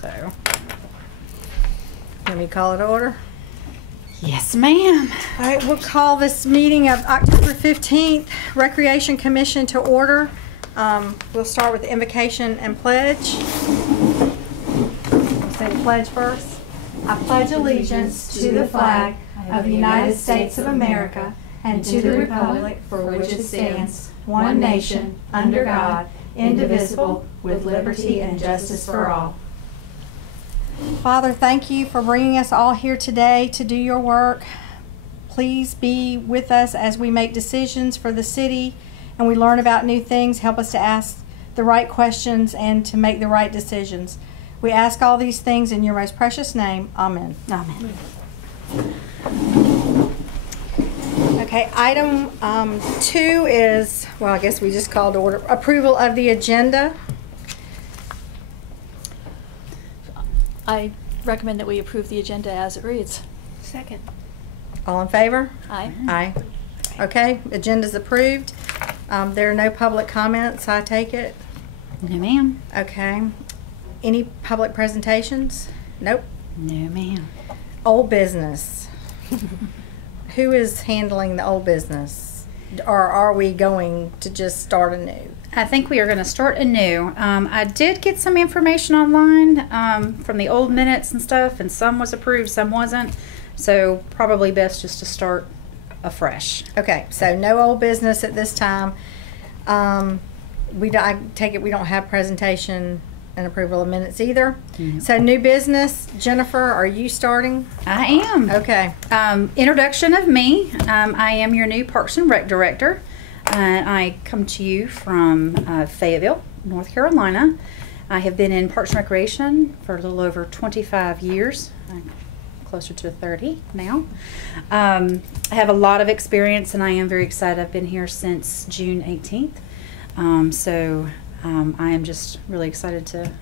So, let me call it order. yes, ma'am. All right, we'll call this meeting of October 15th, Recreation Commission to order. We'll start with the Invocation and Pledge. We'll say the pledge first. I pledge allegiance to the flag of the United States of America and to the republic for which it stands, one nation, under God, indivisible, with liberty and justice for all. Father, thank you for bringing us all here today to do your work. Please be with us as we make decisions for the city and we learn about new things. Help us to ask the right questions and to make the right decisions. We ask all these things in your most precious name. Amen. Amen. Okay, item 2 is, well, I guess we just called order, approval of the agenda. I recommend that we approve the agenda as it reads. Second. All in favor? Aye. Aye. Okay, agenda's approved. There are no public comments, I take it? No, ma'am. Okay. Any public presentations? Nope. No, ma'am. Old business. Who is handling the old business? Or are we going to just start anew? I think we are going to start anew. I did get some information online from the old minutes and stuff, and some was approved, some wasn't. So probably best just to start afresh. Okay, so no old business at this time. I take it we don't have presentation and approval of minutes either. Mm-hmm. So new business, Jennifer, are you starting? I am. Okay. Introduction of me. I am your new Parks and Rec Director. I come to you from Fayetteville, North Carolina. I have been in Parks and Recreation for a little over 25 years. I'm closer to 30 now. I have a lot of experience and I am very excited. I've been here since June 18th. I am just really excited to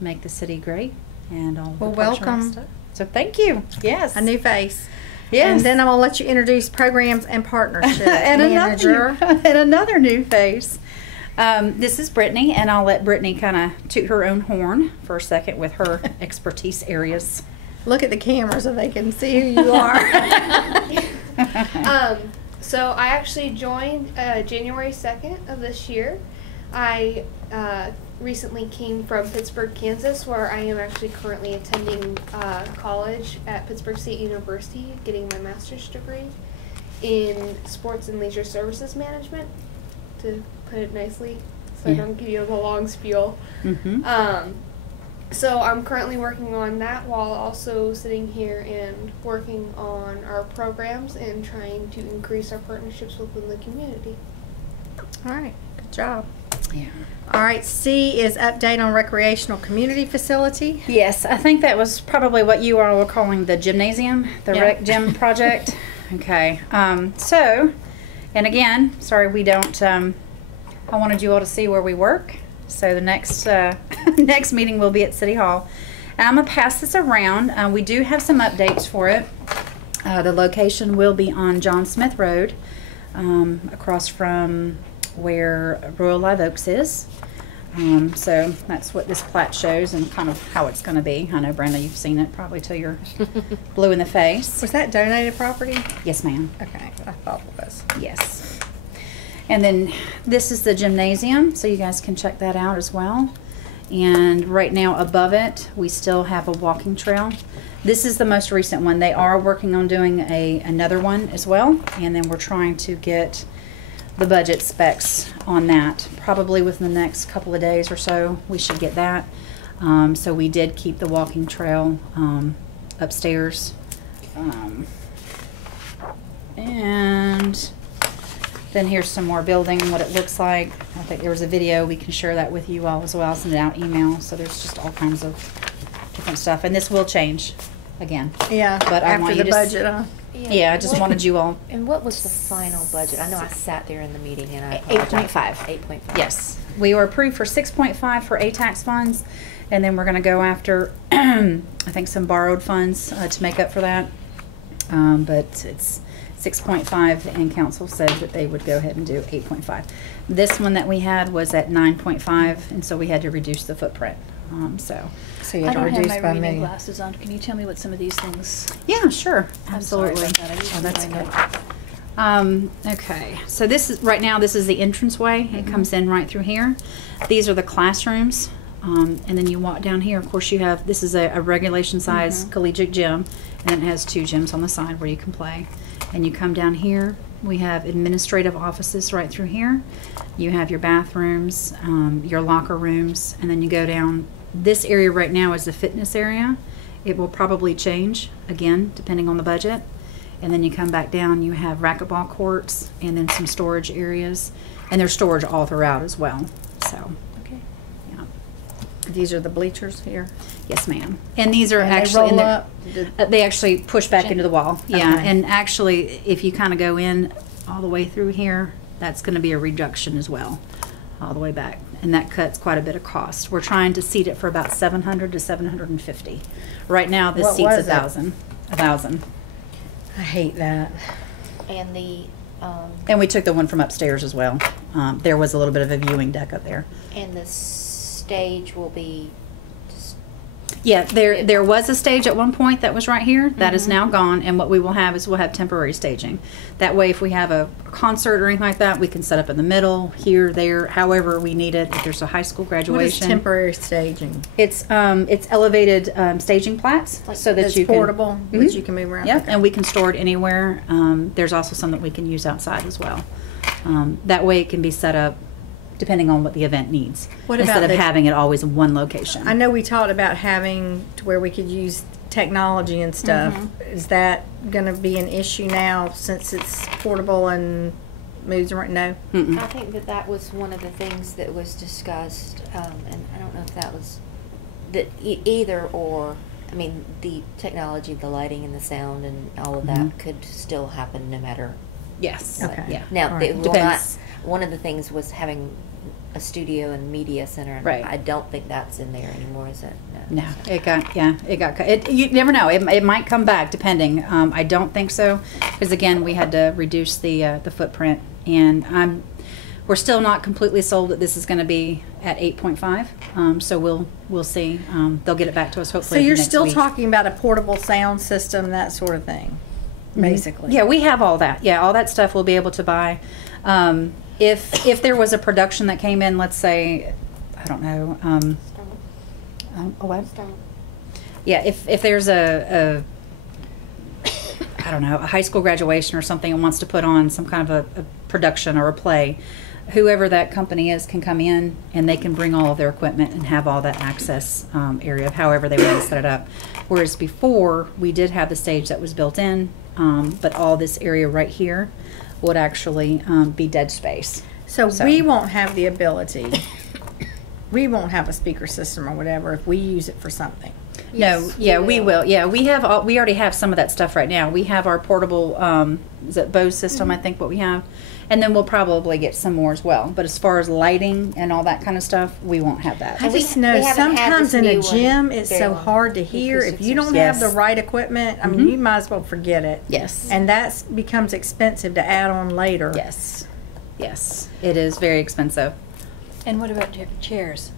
make the city great and all the Parks and Rec welcome. stuff. So thank you. Yes. A new face. Yes. And then I'm going to let you introduce programs and partnership and manager. another new face. This is Brittany, and I'll let Brittany kind of toot her own horn for a second with her expertise areas. Look at the camera so they can see who you are. So I actually joined January 2nd of this year. I recently came from Pittsburgh, Kansas, where I am actually currently attending college at Pittsburgh State University, getting my master's degree in sports and leisure services management, to put it nicely, so I don't give you the long spiel. Mm-hmm. So I'm currently working on that while also sitting here and working on our programs and trying to increase our partnerships within the community. All right. Good job. Yeah. All right. C is update on recreational community facility. Yes, I think that was probably what you all were calling the gymnasium, the rec gym project. Okay. And again, sorry we don't. I wanted you all to see where we work. So the next next meeting will be at City Hall. And I'm gonna pass this around. We do have some updates for it. The location will be on John Smith Road, across from where Royal Live Oaks is. So that's what this plat shows and kind of how it's going to be. I know, Brenda, you've seen it probably till you're blue in the face. Was that donated property? Yes, ma'am. Okay. I thought it was. Yes. And then this is the gymnasium, so you guys can check that out as well. And right now above it, we still have a walking trail. This is the most recent one. They are working on doing another one as well, and then we're trying to get the budget specs on that. Probably within the next couple of days or so, we should get that. So we did keep the walking trail upstairs. And then here's some more building, what it looks like. I think there was a video. We can share that with you all as well. I'll send it out email. So there's just all kinds of different stuff. And this will change again. Yeah, but I want after you the to budget, huh? Yeah, I just wanted you all. And what was the final budget? I know I sat there in the meeting and I apologize. 8.5. 8.5. Yes. We were approved for 6.5 for ATAX funds, and then we're going to go after, I think, some borrowed funds to make up for that. But it's 6.5, and council said that they would go ahead and do 8.5. This one that we had was at 9.5, and so we had to reduce the footprint So you I had to don't have reduce my by a reading million. glasses on. Can you tell me what some of these things? Yeah, sure, I'm sorry absolutely. about that. I usually that's know. good. Okay, so this is right now. This is the entranceway. It comes in right through here. These are the classrooms, and then you walk down here. Of course, you have this is a regulation size collegiate gym, and then it has 2 gyms on the side where you can play. And you come down here. We have administrative offices right through here. You have your bathrooms, your locker rooms, and then you go down. This area right now is the fitness area. It will probably change again depending on the budget. And then you come back down, you have racquetball courts and then some storage areas. And there's storage all throughout as well. So, Okay. yeah. These are the bleachers here. Yes, ma'am. And these are And they actually roll and up? they actually push back into the wall. Yeah, Okay. and actually, if you kind of go in all the way through here, that's going to be a reduction as well, all the way back, and that cuts quite a bit of cost. We're trying to seat it for about 700 to 750. Right now, this What seats was it? 1,000. 1,000. I hate that. And the, And we took the one from upstairs as well. There was a little bit of a viewing deck up there. and the stage will be just, Yeah, there was a stage at one point that was right here. That is now gone, and what we will have is we'll have temporary staging. That way, if we have a concert or anything like that, we can set up in the middle, here, there, however we need it. If there's a high school What is graduation, temporary staging? it's elevated staging plats, Like so that It's you can portable, which you can move around. Yep, Okay. and we can store it anywhere. There's also some that we can use outside as well. That way, it can be set up depending on what the event needs, What instead about of the- having it always in one location. I know we talked about having to where we could use technology and stuff. Is that going to be an issue now since it's portable and moves around? No. Mm-mm. I think that was one of the things that was discussed, and I don't know if that was, that either or, I mean, the technology, the lighting and the sound and all of that could still happen no matter. Yes. Okay. Yeah. Now, All right. it will not, Depends. one of the things was having a studio and media center, and Right. I don't think that's in there anymore, is it? No. No, it got cut. You never know. It might come back depending. I don't think so, because again, we had to reduce the footprint, and we're still not completely sold that this is going to be at 8.5. So we'll see. They'll get it back to us So hopefully. you're next still week. talking about a portable sound system, that sort of thing, basically. Yeah, we have all that. Yeah, all that stuff we'll be able to buy. If there was a production that came in, let's say, I don't know. What? Yeah, if there's a I don't know, a high school graduation or something and wants to put on some kind of a production or a play, whoever that company is can come in and they can bring all of their equipment and have all that access area of however they want to set it up. Whereas before, we did have the stage that was built in, but all this area right here would actually be dead space. So we won't have the ability, we won't have a speaker system or whatever if we use it for something. No, yeah, we will. Yeah, we have. We already have some of that stuff right now. We have our portable, is it Bose system? I think what we have, and then we'll probably get some more as well. But as far as lighting and all that kind of stuff, we won't have that. I we- just know we haven't had sometimes this in a new one gym it's very so long. hard to hear. If Acoustics you are don't so- have the Yes. right equipment, I mean, you might as well forget it. Yes. And that becomes expensive to add on later. Yes, yes, it is very expensive. And what about chairs?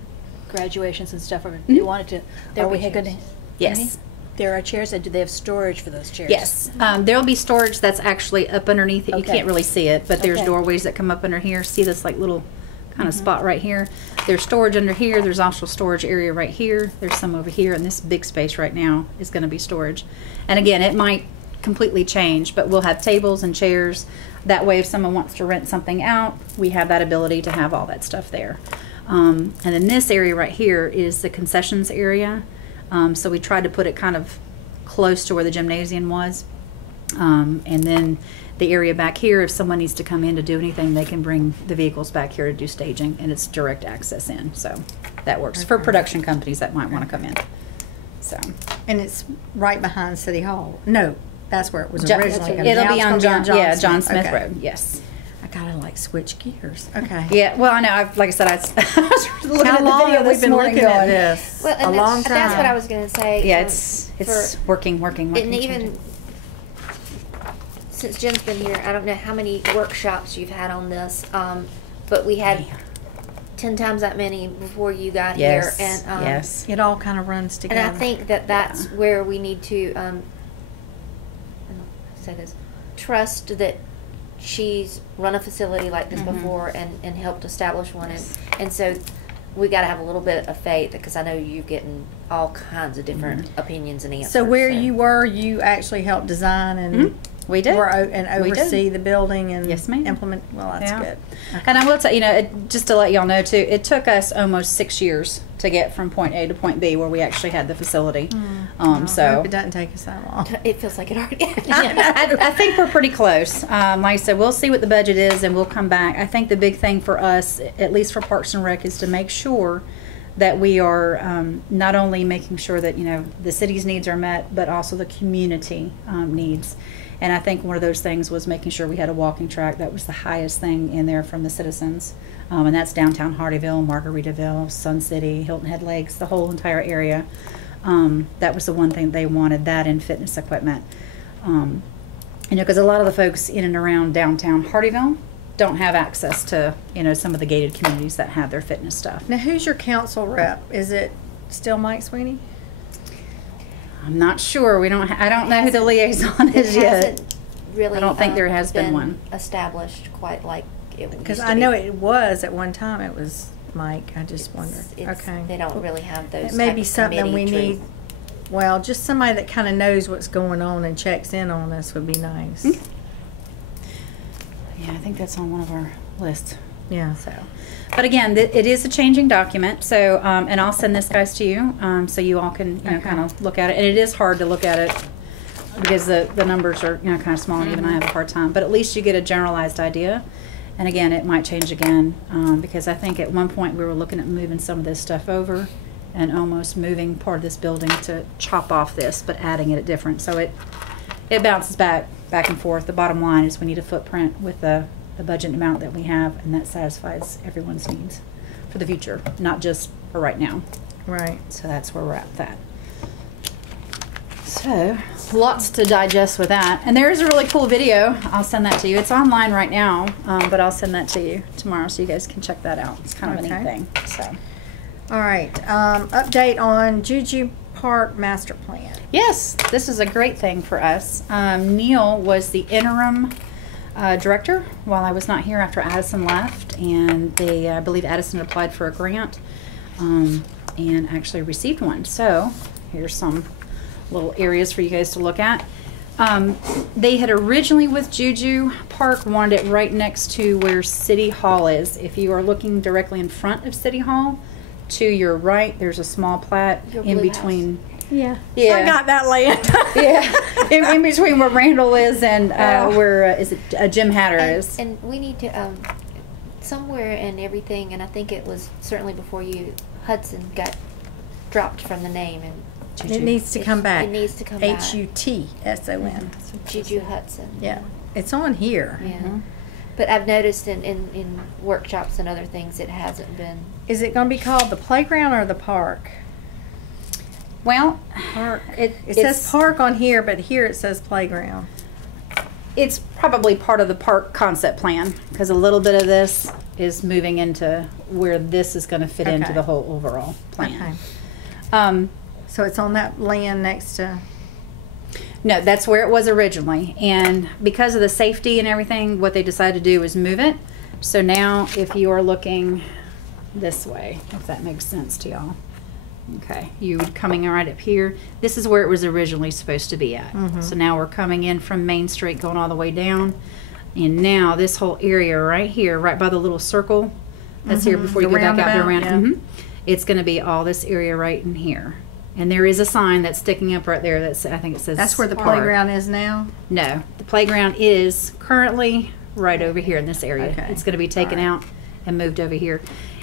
Graduations and stuff, or you wanted to, There'll are we be going to? chairs. Yes. There are chairs, and do they have storage for those chairs? Yes, there'll be storage that's actually up underneath it. You Okay. can't really see it, but there's Okay. doorways that come up under here. See this like little kind of spot right here? There's storage under here. There's also storage area right here. There's some over here, and this big space right now is going to be storage. And again, it might completely change, but we'll have tables and chairs. That way, if someone wants to rent something out, we have that ability to have all that stuff there. And then this area right here is the concessions area. So we tried to put it kind of close to where the gymnasium was. And then the area back here, if someone needs to come in to do anything, they can bring the vehicles back here to do staging, and it's direct access in. So that works for production companies that might want to come in. So And it's right behind City Hall. No, that's where it was John- originally. it'll Now be it's on gonna John, John Smith Okay. Road. Yes. I gotta like switch gears. Okay. Yeah. Well, I know. Like I said, I was looking How at the long video have we this been morning looking at going, this? Well, A and long time. that's what I was going to say. Yeah, it's working. And even since Jim's been here, I don't know how many workshops you've had on this, but we had 10 times that many before you got Yes. here. And Yes. It all kind of runs together. and I think that that's where we need to say this, trust that she's run a facility like this before and helped establish one. And so we got to have a little bit of faith, because I know you're getting all kinds of different opinions and answers. So where you were, you actually helped design and We did. and We did. oversee the building and Yes, ma'am. implement. Well, that's Yeah. good. And I will tell you, just to let y'all know too, it took us almost 6 years to get from point A to point B where we actually had the facility. I So hope it doesn't take us that long. It feels like it already. I think we're pretty close. Like I said, we'll see what the budget is and we'll come back. I think the big thing for us, at least for Parks and Rec, is to make sure that we are not only making sure that the city's needs are met, but also the community needs. And I think one of those things was making sure we had a walking track. That was the highest thing in there from the citizens. And that's downtown Hardeeville, Margaritaville, Sun City, Hilton Head Lakes, the whole entire area. That was the one thing they wanted, that and fitness equipment. Because a lot of the folks in and around downtown Hardeeville don't have access to, some of the gated communities that have their fitness stuff. Now, who's your council rep? Is it still Mike Sweeney? I'm not sure. I don't know who the liaison is yet. Hasn't really, I don't think there has been one established quite like it used Because to I be. know it was at one time. It was Mike. I just wonder. Okay. They don't really have those. It may type be of something we committee need. Well, just somebody that kind of knows what's going on and checks in on us would be nice. Yeah, I think that's on one of our lists. Yeah. So, but again, it is a changing document. So, and I'll send this guys to you, so you all can kind of look at it. And it is hard to look at it because the numbers are kind of small, and even I have a hard time. But at least you get a generalized idea. And again, it might change again because I think at one point we were looking at moving some of this stuff over and almost moving part of this building to chop off this, but adding it at different. So it bounces back and forth. The bottom line is we need a footprint with the budget amount that we have, and that satisfies everyone's needs for the future, not just for right now. Right. So that's where we're at with that. So lots to digest with that. And there is a really cool video. I'll send that to you. It's online right now, but I'll send that to you tomorrow so you guys can check that out. It's kind of a neat thing. So. All right. Update on Juju Park Master Plan. Yes, this is a great thing for us. Neil was the interim director while I was not here after Addison left, and I believe Addison applied for a grant and actually received one. So here's some little areas for you guys to look at. They had originally with Juju Park wanted it right next to where City Hall is. If you are looking directly in front of City Hall, to your right, there's a small plat in between. Yeah. Yeah. I got that land. Yeah. In between where Randall is and where is it Jim Hatter is. And we need to somewhere in everything, and I think it was certainly before you, Hudson got dropped from the name, and It needs to come back. It needs to come back. H-U-T-S-O-N. Juju Hudson. Yeah. It's on here. Yeah. But I've noticed in workshops and other things it hasn't been. Is it going to be called the playground or the park? Well, Park. It says park on here, but here it says playground. It's probably part of the park concept plan because a little bit of this is moving into where this is going to fit into the whole overall plan. Okay. So it's on that land next to... No, that's where it was originally. And because of the safety and everything, what they decided to do is move it. So now if you are looking this way, if that makes sense to y'all. Okay, you coming right up here. This is where it was originally supposed to be at. So now we're coming in from Main Street, going all the way down. And now this whole area right here, right by the little circle that's here before you go back out there around. It's going to be all this area right in here. And there is a sign that's sticking up right there that's, I think it says... That's where the park. playground is now? No, the playground is currently right over here in this area. Okay. It's going to be taken out and moved over here.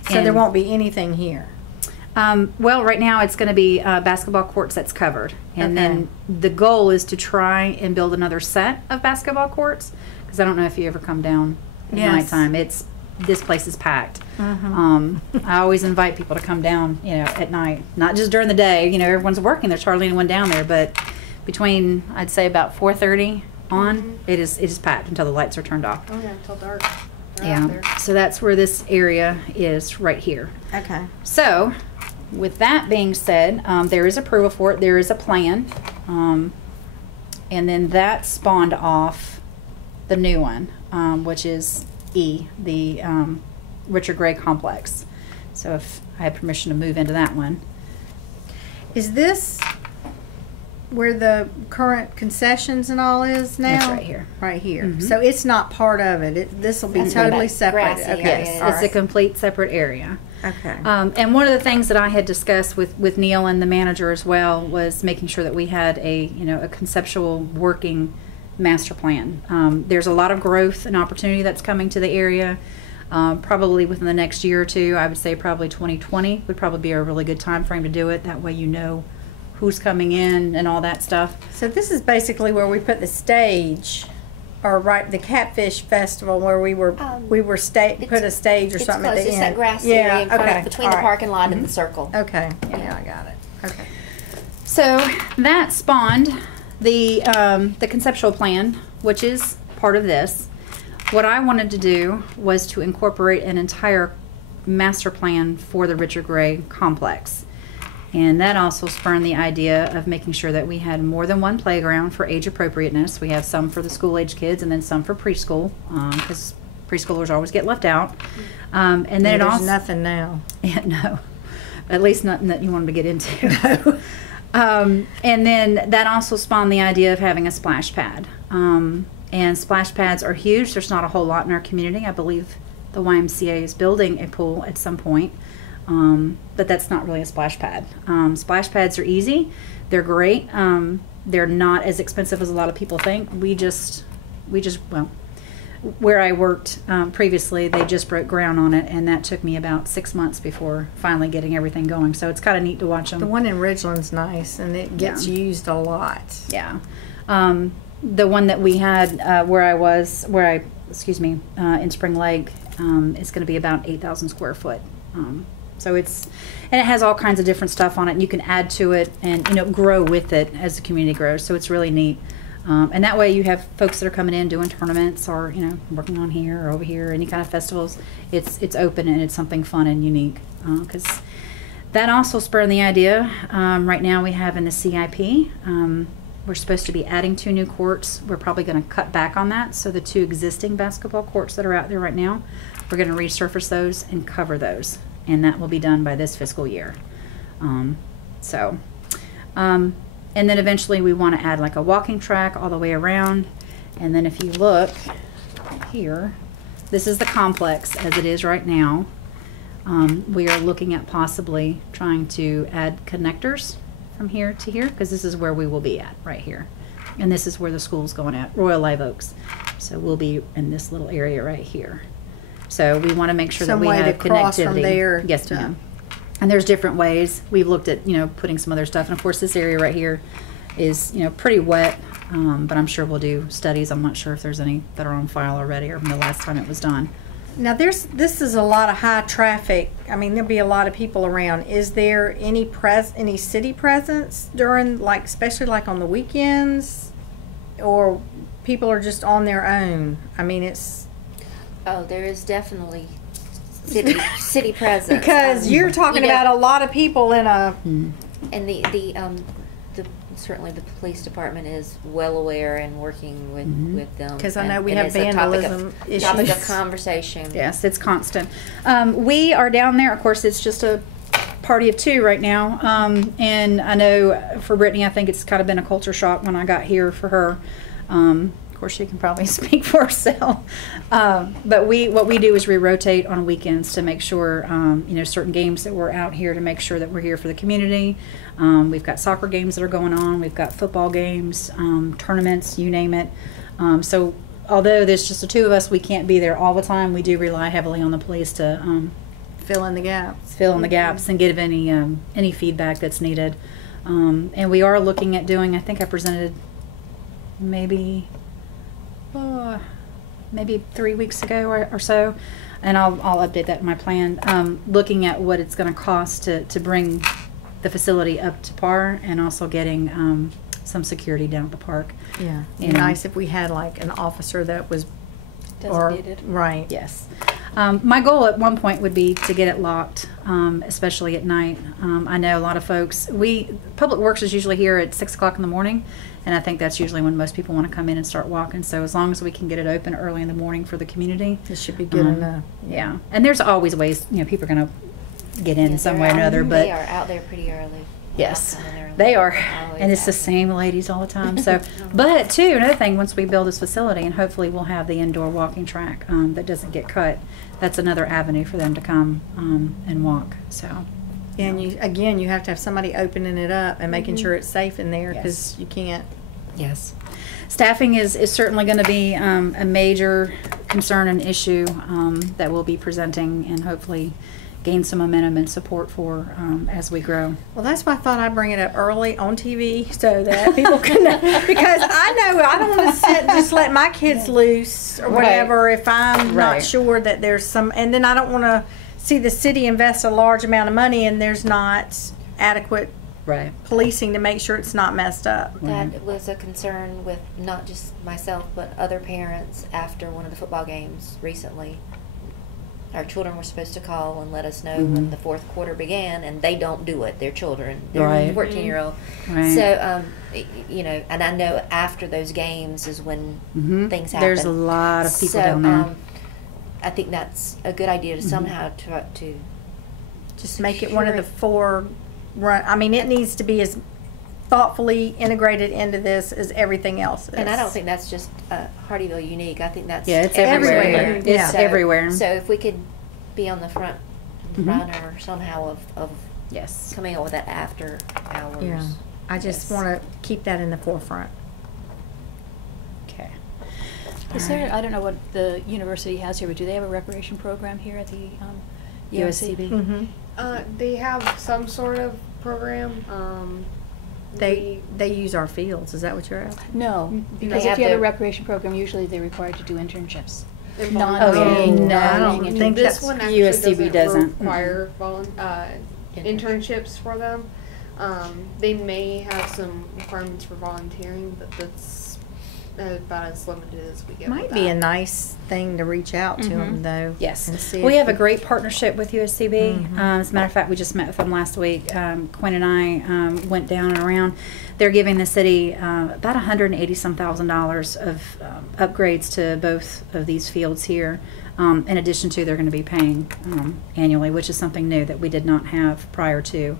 So there won't be anything here? Well, right now it's going to be basketball courts that's covered. And then the goal is to try and build another set of basketball courts. Because I don't know if you ever come down at nighttime. This place is packed. I always invite people to come down, at night. Not just during the day. Everyone's working. There's hardly anyone down there. But between, I'd say, about 4:30 on, it is packed until the lights are turned off. Oh, yeah, until dark. Yeah, there. so that's where this area is right here. Okay. So, with that being said, there is approval for it. There is a plan. And then that spawned off the new one, which is E, the Richard Gray Complex. So if I had permission to move into that one. Is this where the current concessions and all is now? That's right here. Right here. Mhm. So it's not part of it. This will be That's where totally that separated. grassy Okay. area Yes, is. it's a complete separate area. Okay. And one of the things that I had discussed with Neil and the manager as well was making sure that we had a conceptual working master plan. There's a lot of growth and opportunity that's coming to the area. Probably within the next year or two, I would say probably 2020 would probably be a really good time frame to do it. That way you know who's coming in and all that stuff. So this is basically where we put the stage, or right, the Catfish Festival, where we were put a stage or It's something close. at the It's end. that grassy area in front okay. of, between All the right. parking lot and the circle. Okay. Yeah, I got it. Okay. So that spawned the conceptual plan, which is part of this. What I wanted to do was to incorporate an entire master plan for the Richard Gray complex. And that also spurned the idea of making sure that we had more than one playground for age appropriateness. We have some for the school age kids and then some for preschool, because preschoolers always get left out. And then it There's also nothing now. Yeah, no, at least nothing that you wanted to get into. And then that also spawned the idea of having a splash pad. And splash pads are huge. There's not a whole lot in our community. I believe the YMCA is building a pool at some point, but that's not really a splash pad. Splash pads are easy. They're great. They're not as expensive as a lot of people think. Well, where I worked previously, they just broke ground on it, and that took me about 6 months before finally getting everything going. So it's kind of neat to watch them. The one in Ridgeland's nice, and it gets used a lot. Yeah. The one that we had in Spring Lake is going to be about 8,000 square foot. So and it has all kinds of different stuff on it, and you can add to it and grow with it as the community grows. So it's really neat. And that way you have folks that are coming in doing tournaments or working on here or over here, any kind of festivals. It's open and it's something fun and unique. Because that also spurred the idea. Right now we have in the CIP. We're supposed to be adding 2 new courts. We're probably going to cut back on that. So the 2 existing basketball courts that are out there right now, we're going to resurface those and cover those. And that will be done by this fiscal year. And then eventually we want to add like a walking track all the way around. And then if you look here, this is the complex as it is right now. We are looking at possibly trying to add connectors from here to here, because this is where we will be at right here, and this is where the school's going at, Royal Live Oaks. So we'll be in this little area right here. So we want to make sure that we have connectivity. From there. Yes, ma'am. And there's different ways. We've looked at putting some other stuff, and of course this area right here is pretty wet, but I'm sure we'll do studies. I'm not sure if there's any that are on file already or from the last time it was done. Now this is a lot of high traffic. I mean, there'll be a lot of people around. Is there any city presence during, like, especially like on the weekends, or people are just on their own? I mean, it's. Oh, there is definitely city presence. Because you're talking about a lot of people in a. And certainly the police department is well aware and working with them. Because I know we and have it's a vandalism issues. Topic of conversation. Yes, it's constant. We are down there. Of course, it's just a party of 2 right now. And I know for Brittany, I think it's kind of been a culture shock when I got here for her. Of course, she can probably speak for herself. But what we do is we rotate on weekends to make sure, certain games that we're out here to make sure that we're here for the community. We've got soccer games that are going on. We've got football games, tournaments, you name it. So although there's just the 2 of us, we can't be there all the time. We do rely heavily on the police to fill in the gaps. Fill in the gaps and give any feedback that's needed. And we are looking at doing, I think I presented maybe 3 weeks ago or so, and I'll update that in my plan, looking at what it's going to cost to bring the facility up to par, and also getting some security down at the park. Yeah, it'd be nice if we had like an officer that was Designated. Right. Yes. My goal at one point would be to get it locked, especially at night. I know a lot of folks, Public Works is usually here at 6 o'clock in the morning, and I think that's usually when most people want to come in and start walking. So as long as we can get it open early in the morning for the community. This should be good enough. Yeah. And there's always ways, people are going to get in some way or another. But they are out there pretty early. Yes, Early. they are. Always And it's the happen. same ladies all the time. So, but too, another thing, once we build this facility, and hopefully we'll have the indoor walking track that doesn't get cut, that's another avenue for them to come and walk. So, And you have to have somebody opening it up and making sure it's safe in there, because Yes. you can't. yes. Staffing is certainly going to be a major concern and issue that we'll be presenting and hopefully gain some momentum and support for as we grow. Well, that's why I thought I'd bring it up early on TV so that people can know. Because I know I don't want to just let my kids loose or whatever if I'm Right. not sure that there's some. And then I don't want to see the city invest a large amount of money and there's not adequate Right. policing to make sure it's not messed up. That was a concern with not just myself, but other parents after one of the football games recently. Our children were supposed to call and let us know when the fourth quarter began, and they don't do it. They're children. They're Right. 14-year-old. Right. So, and I know after those games is when things happen. There's a lot of people so, down there. I think that's a good idea to somehow to Just make it one of the four run. I mean, it needs to be as thoughtfully integrated into this as everything else is. And I don't think that's just Hardeeville unique. I think that's Yeah, it's everywhere. everywhere. It's Yeah. everywhere. So if we could be on the front runner somehow of Yes. coming up with that after hours. Yeah. I just want to keep that in the forefront. Okay. Is there, I don't know what the university has here, but do they have a recreation program here at the USC? USCB? Mm-hmm. They have some sort of program. They use our fields. Is that what you're asking? No, because They if have you have a their- recreation program, usually they're required to do internships. Oh, no, I don't Non-paying think This that's one actually USCB doesn't. require internships for them. They may have some requirements for volunteering, but that's about as limited as we get. Might with be a that. nice thing to reach out to them, though. Yes. and see We if have a great partnership with USCB. Mhm. As a matter of fact, we just met with them last week. Quinn and I went down and around. They're giving the city about $180,000 of upgrades to both of these fields here. In addition to, they're going to be paying annually, which is something new that we did not have prior to.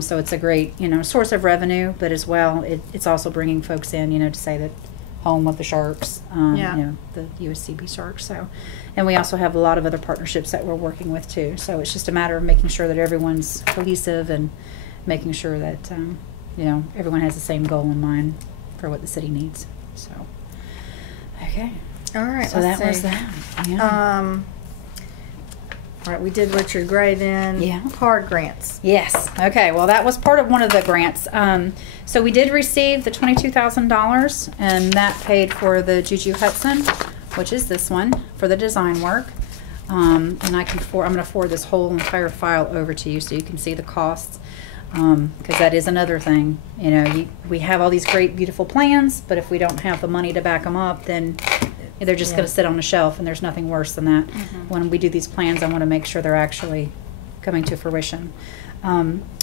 So it's a great, source of revenue, but as well, it's also bringing folks in, to say that home of the Sharks, Yeah. the USCB Sharks. So, and we also have a lot of other partnerships that we're working with too. So it's just a matter of making sure that everyone's cohesive and making sure that everyone has the same goal in mind for what the city needs. So, okay. All right. So let's that was see. that. Yeah. All right. We did Richard Gray then. Yeah. Card grants. Yes. Okay. Well, that was part of one of the grants. So we did receive the $22,000, and that paid for the Juju Hudson, which is this one, for the design work. And I'm going to forward this whole entire file over to you so you can see the costs. Because that is another thing. We have all these great, beautiful plans, but if we don't have the money to back them up, then they're just going to sit on the shelf, and there's nothing worse than that. When we do these plans, I want to make sure they're actually coming to fruition.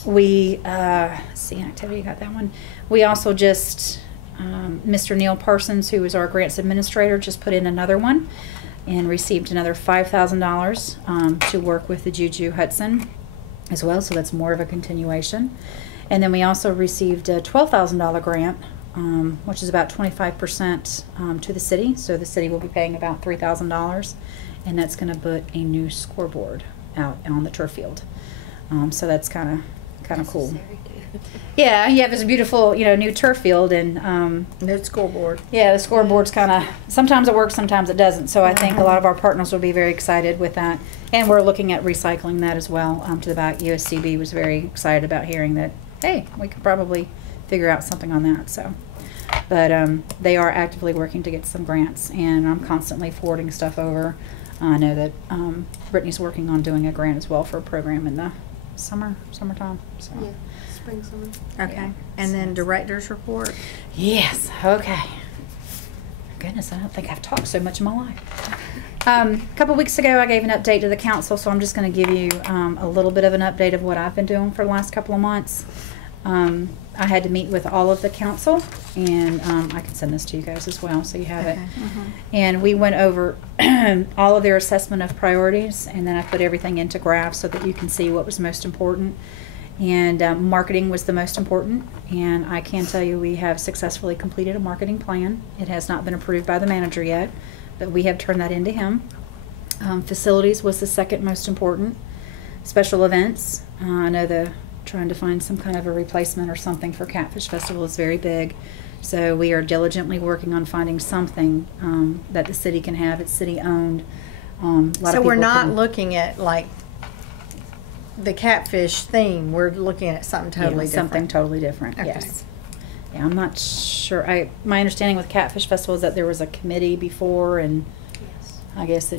Let's see, activity, got that one. We also just, Mr. Neil Parsons, who is our grants administrator, just put in another one and received another $5,000 to work with the Juju Hudson as well, so that's more of a continuation. And then we also received a $12,000 grant, which is about 25% to the city. So the city will be paying about $3,000, and that's going to put a new scoreboard out on the turf field. So that's kind of cool. Necessary too. Yeah, you have this beautiful, new turf field, and No scoreboard. yeah, the scoreboard's kind of, sometimes it works, sometimes it doesn't. So I think a lot of our partners will be very excited with that. And we're looking at recycling that as well to the back. USCB was very excited about hearing that, hey, we could probably figure out something on that. So, but they are actively working to get some grants, and I'm constantly forwarding stuff over. I know that Brittany's working on doing a grant as well for a program in the summertime. So. Yeah, spring, summer. Okay. Yeah. And then director's report. Yes. Okay. Goodness, I don't think I've talked so much in my life. A couple weeks ago, I gave an update to the council, so I'm just going to give you a little bit of an update of what I've been doing for the last couple of months. I had to meet with all of the council, and I can send this to you guys as well, so you have it. And we went over all of their assessment of priorities, and then I put everything into graphs so that you can see what was most important. And marketing was the most important, and I can tell you we have successfully completed a marketing plan. It has not been approved by the manager yet, but we have turned that into him. Facilities was the second most important. Special events, I know trying to find some kind of a replacement or something for Catfish Festival is very big, so we are diligently working on finding something that the city can have. It's city owned. So we're not looking at like the Catfish theme. We're looking at something totally different. Something totally different. Okay. Yes. Yeah, I'm not sure. My understanding with Catfish Festival is that there was a committee before, and I guess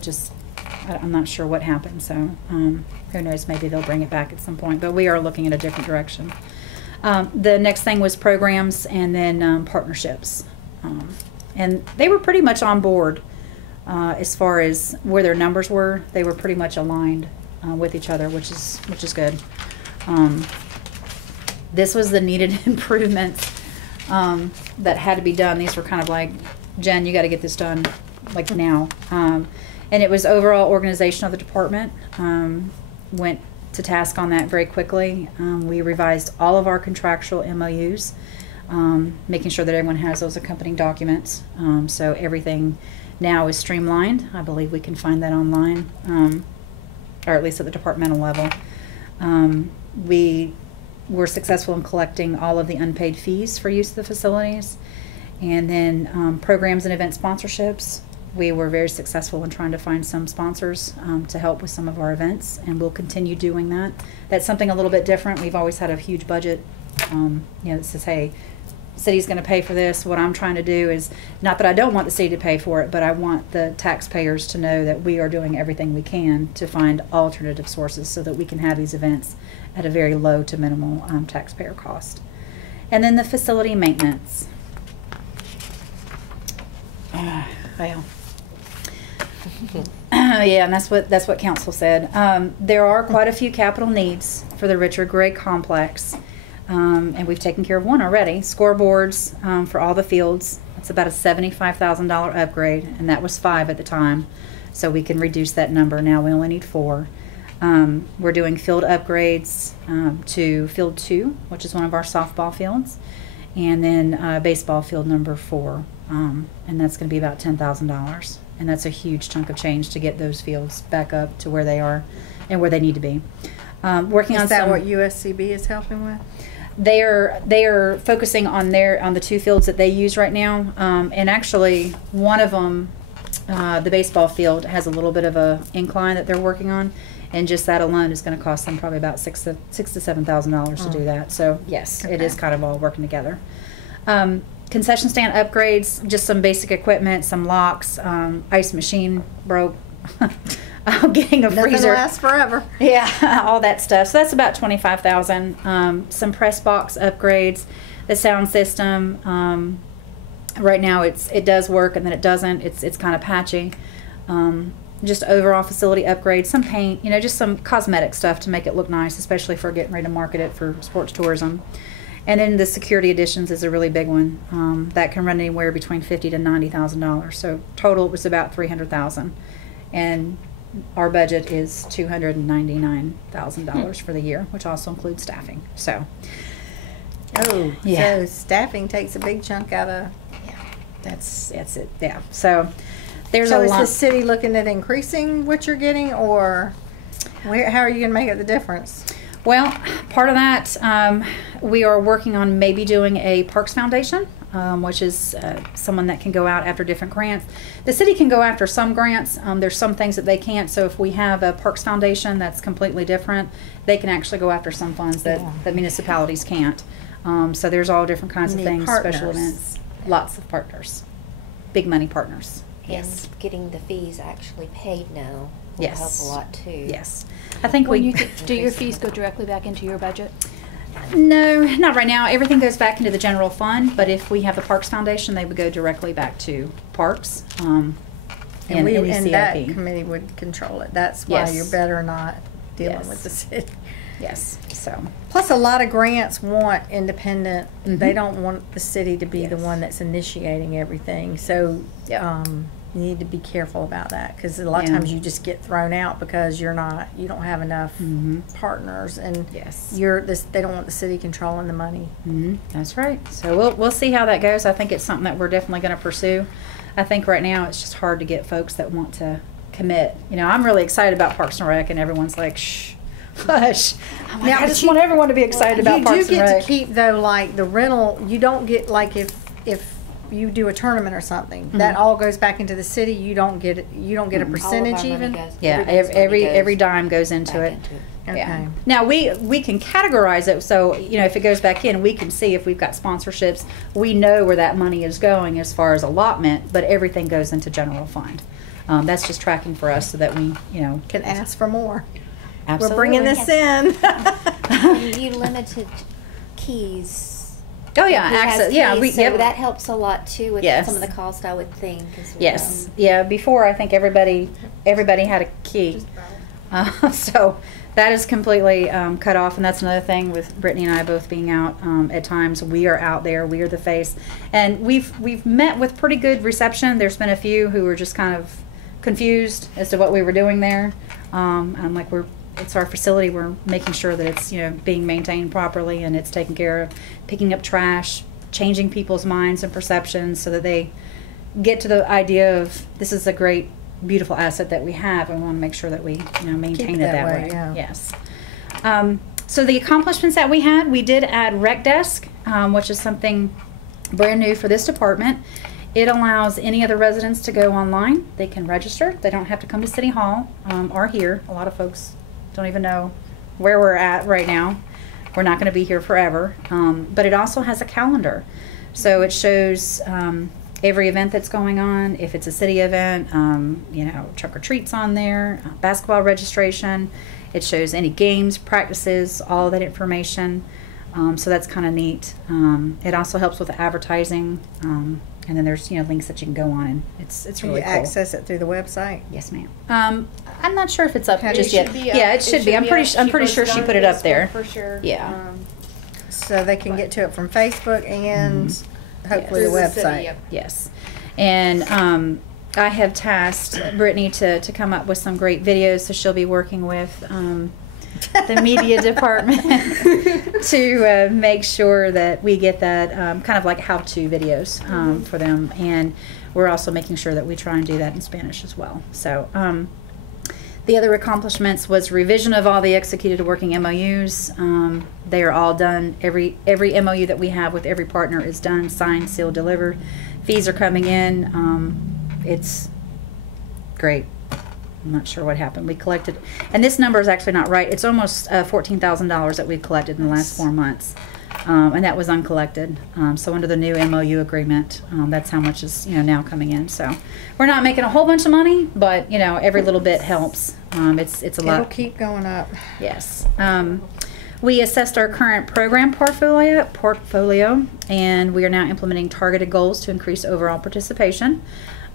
I'm not sure what happened. So who knows? Maybe they'll bring it back at some point. But we are looking in a different direction. The next thing was programs, and then partnerships, and they were pretty much on board as far as where their numbers were. They were pretty much aligned with each other, which is good. This was the needed improvements that had to be done. These were kind of like, Jen, you got to get this done like now. And it was overall organization of the department. Went to task on that very quickly. We revised all of our contractual MOUs, making sure that everyone has those accompanying documents. So everything now is streamlined. I believe we can find that online, or at least at the departmental level. We were successful in collecting all of the unpaid fees for use of the facilities. And then programs and event sponsorships. We were very successful in trying to find some sponsors to help with some of our events, and we'll continue doing that. That's something a little bit different. We've always had a huge budget, that says, hey, city's going to pay for this. What I'm trying to do is, not that I don't want the city to pay for it, but I want the taxpayers to know that we are doing everything we can to find alternative sources so that we can have these events at a very low to minimal taxpayer cost. And then the facility maintenance. Well. Yeah, and that's what council said. There are quite a few capital needs for the Richard Gray complex, and we've taken care of one already. Scoreboards for all the fields. It's about a $75,000 upgrade, and that was 5 at the time, so we can reduce that number. Now we only need 4. We're doing field upgrades to field 2, which is one of our softball fields, and then baseball field number 4, and that's going to be about $10,000. And that's a huge chunk of change to get those fields back up to where they are and where they need to be. Working on is that what USCB is helping with? They are focusing on the 2 fields that they use right now, and actually one of them, the baseball field, has a little bit of a incline that they're working on, and just that alone is going to cost them probably about $6,000 to $7,000 to do that. So yes, It is kind of all working together. Concession stand upgrades, just some basic equipment, some locks, ice machine broke. Getting a freezer. Nothing lasts forever. Yeah, all that stuff. So that's about $25,000. Some press box upgrades, the sound system. Right now it does work, and then it doesn't. It's kind of patchy. Just overall facility upgrades, some paint, just some cosmetic stuff to make it look nice, especially for getting ready to market it for sports tourism. And then the security additions is a really big one. That can run anywhere between $50,000 to $90,000. So total it was about $300,000, and our budget is $299,000 for the year, which also includes staffing. So, so staffing takes a big chunk out of. Yeah, that's it. Yeah. So there's so a lot. Is the city looking at increasing what you're getting, or how are you going to make it the difference? Well, part of that, we are working on maybe doing a Parks Foundation, which is someone that can go out after different grants. The city can go after some grants. There's some things that they can't. So if we have a Parks Foundation that's completely different, they can actually go after some funds that municipalities can't. So there's all different kinds of things, special events, lots of partners, big money partners. Yes. And getting the fees actually paid now will help a lot too. Yes. I think do your fees go directly back into your budget? No, not right now. Everything goes back into the general fund, but if we have the Parks Foundation, they would go directly back to Parks. And any and that CIP. committee would control it. That's why Yes. you're better not dealing Yes. with the city. Yes, so, Plus, a lot of grants want independent. Mhm. They don't want the city to be the Yes. one that's initiating everything. So, Yep. you need to be careful about that because a lot of Yeah. times you just get thrown out because you don't have enough Mhm. partners, and yes. they don't want the city controlling the money. That's right. So we'll see how that goes. I think it's something that we're definitely going to pursue. I think right now it's just hard to get folks that want to commit. You know, I'm really excited about Parks and Rec, and everyone's like, shh, hush. I'm like, Now, I but just you- want everyone to be excited about Parks You and do get Rec. to keep though, like the rental. You don't get like if you do a tournament or something, that all goes back into the city. You don't get it. You don't get a All of our percentage money even. goes- Yeah, everybody's money every goes dime goes into back it. into it. Okay. Yeah. Now we can categorize it, so you know if it goes back in, we can see if we've got sponsorships. We know where that money is going as far as allotment, but everything goes into general fund. That's just tracking for us so that we, you know, Can ask for more. absolutely. We're bringing this in. You limited keys. Oh yeah, Who has access. Yeah, keys, we. so Yep. that helps a lot too with Yes. some of the cost, I would think. As well. Yes. Yeah. Before I think everybody had a key. Just about. So that is completely cut off, and that's another thing with Brittany and I both being out. At times, we are out there. We are the face, and we've met with pretty good reception. There's been a few who were just kind of confused as to what we were doing there. I'm like, it's our facility. We're making sure that it's being maintained properly and it's taken care of. Picking up trash, changing people's minds and perceptions so that they get to the idea of this is a great, beautiful asset that we have, and we want to make sure that we maintain Keep it that way. yeah. Yes. So the accomplishments that we had, we did add Rec Desk, which is something brand new for this department. It allows any of the residents to go online. They can register. They don't have to come to City Hall or here. A lot of folks don't even know where we're at right now. We're not going to be here forever. But it also has a calendar. So it shows every event that's going on. If it's a city event, trunk or treats on there, basketball registration. It shows any games, practices, all that information. So that's kind of neat. It also helps with advertising. And then there's links that you can go on, and it's Can really you cool. access it through the website? Yes, ma'am. I'm not sure if it's up It just should yet. be Yeah, up. it should be. I'm pretty sure she put it up there. For sure. Yeah. So they can get to it from Facebook and hopefully Through the the city, website. yep. Yes, and I have tasked Brittany to come up with some great videos, so she'll be working with the media department to make sure that we get that kind of like how-to videos for them, and we're also making sure that we try and do that in Spanish as well. So the other accomplishments was revision of all the executed working MOUs. They are all done. Every MOU that we have with every partner is done, signed, sealed, delivered. Fees are coming in. It's great. I'm not sure what happened. We collected, and this number is actually not right. It's almost $14,000 that we've collected in the last 4 months, and that was uncollected. So under the new MOU agreement, that's how much is now coming in. So we're not making a whole bunch of money, but every little bit helps. It's a lot. It'll keep going up. Yes. We assessed our current program portfolio, and we are now implementing targeted goals to increase overall participation.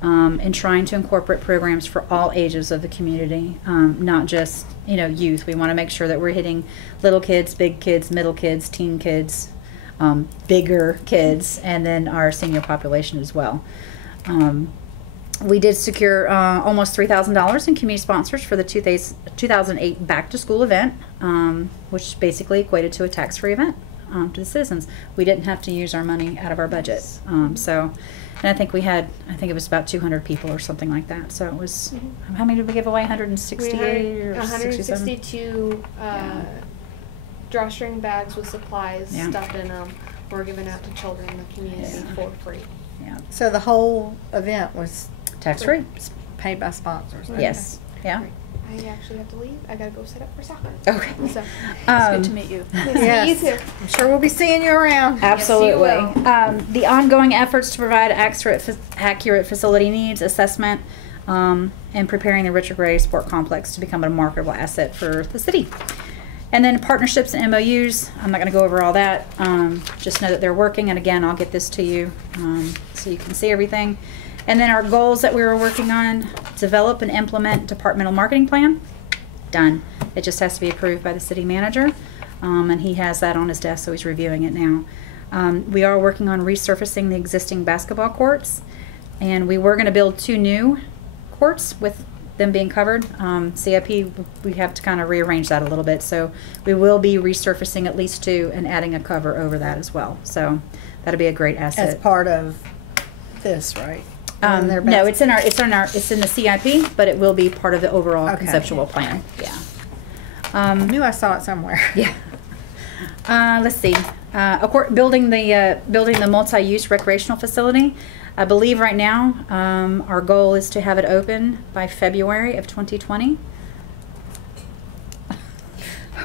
And trying to incorporate programs for all ages of the community, not just youth. We want to make sure that we're hitting little kids, big kids, middle kids, teen kids, bigger kids, and then our senior population as well. We did secure almost $3,000 in community sponsors for the 2008 Back to School event, which basically equated to a tax-free event to the citizens. We didn't have to use our money out of our budget. And I think it was about 200 people or something like that. So it was, how many did we give away? 168 or 67? 162 drawstring bags with supplies Yeah. stuffed in them were given out to children in the community for free. Yeah. So the whole event was Tax-free. paid by sponsors. Yes. Yeah. I actually have to leave. I gotta go set up for soccer. Okay. So, It's good to meet you. Yes. you too. I'm sure we'll be seeing you around. Absolutely. Yes, The ongoing efforts to provide accurate facility needs assessment and preparing the Richard Gray Sport Complex to become a marketable asset for the city. And then partnerships and MOUs. I'm not going to go over all that. Just know that they're working. And again, I'll get this to you so you can see everything. And then our goals that we were working on. develop and implement departmental marketing plan. Done. It just has to be approved by the city manager, and he has that on his desk, so he's reviewing it now. We are working on resurfacing the existing basketball courts, and we were going to build 2 new courts with them being covered. CIP, we have to kind of rearrange that a little bit, so we will be resurfacing at least 2 and adding a cover over that as well. So that'll be a great asset. As part of this, right? No, it's in the CIP, but it will be part of the overall conceptual plan. Yeah. I knew I saw it somewhere. Yeah. Let's see. Building the multi-use recreational facility. I believe right now our goal is to have it open by February of 2020.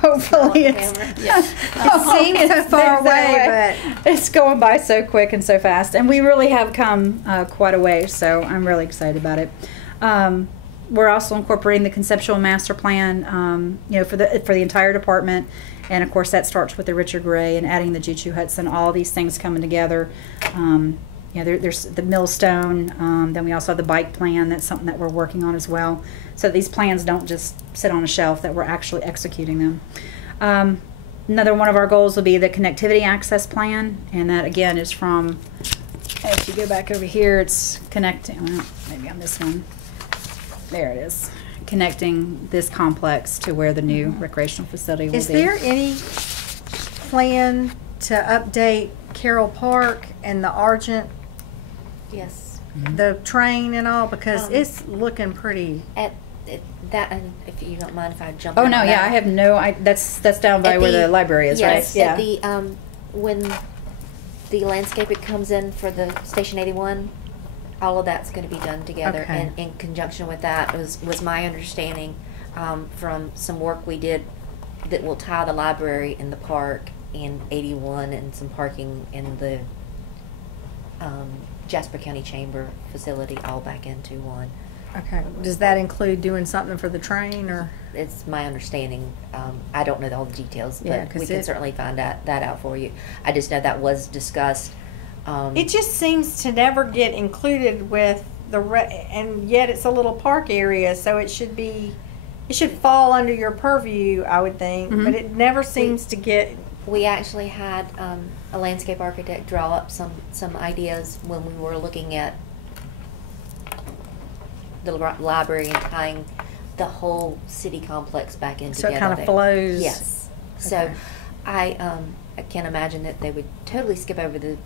Hopefully it's It seems so far away, but it's going by so quick and so fast, and we really have come quite a way, so I'm really excited about it. We're also incorporating the conceptual master plan, for the entire department, and of course that starts with the Richard Gray and adding the Juju Hudson, all these things coming together. There's the millstone, then we also have the bike plan. That's something that we're working on as well. So these plans don't just sit on a shelf, that we're actually executing them. Another one of our goals will be the connectivity access plan, and that again is from, if you go back over here, it's connecting, well, maybe on this one. There it is. Connecting this complex to where the new recreational facility will be. is there any plan to update Carroll Park and the Argent, Yes. the train and all? Because it's looking pretty. And if you don't mind if I jump Oh in no, on yeah, that. I have no. That's down by where the library is, yes, right? At the when the landscaping comes in for the Station 81, all of that's going to be done together, Okay. and in conjunction with that was my understanding from some work we did that will tie the library and the park and 81 and some parking in the Jasper County Chamber facility all back into one. Okay. Does that include doing something for the train, or? It's my understanding. I don't know all the details, but Yeah, 'cause we can certainly find that out for you. I just know that was discussed. It just seems to never get included with and yet it's a little park area, so it should fall under your purview, I would think, but it never seems to get. We actually had a landscape architect draw up some ideas when we were looking at the library and tying the whole city complex back in So it together. kind of flows. Yes. Okay. So I can't imagine that they would totally skip over the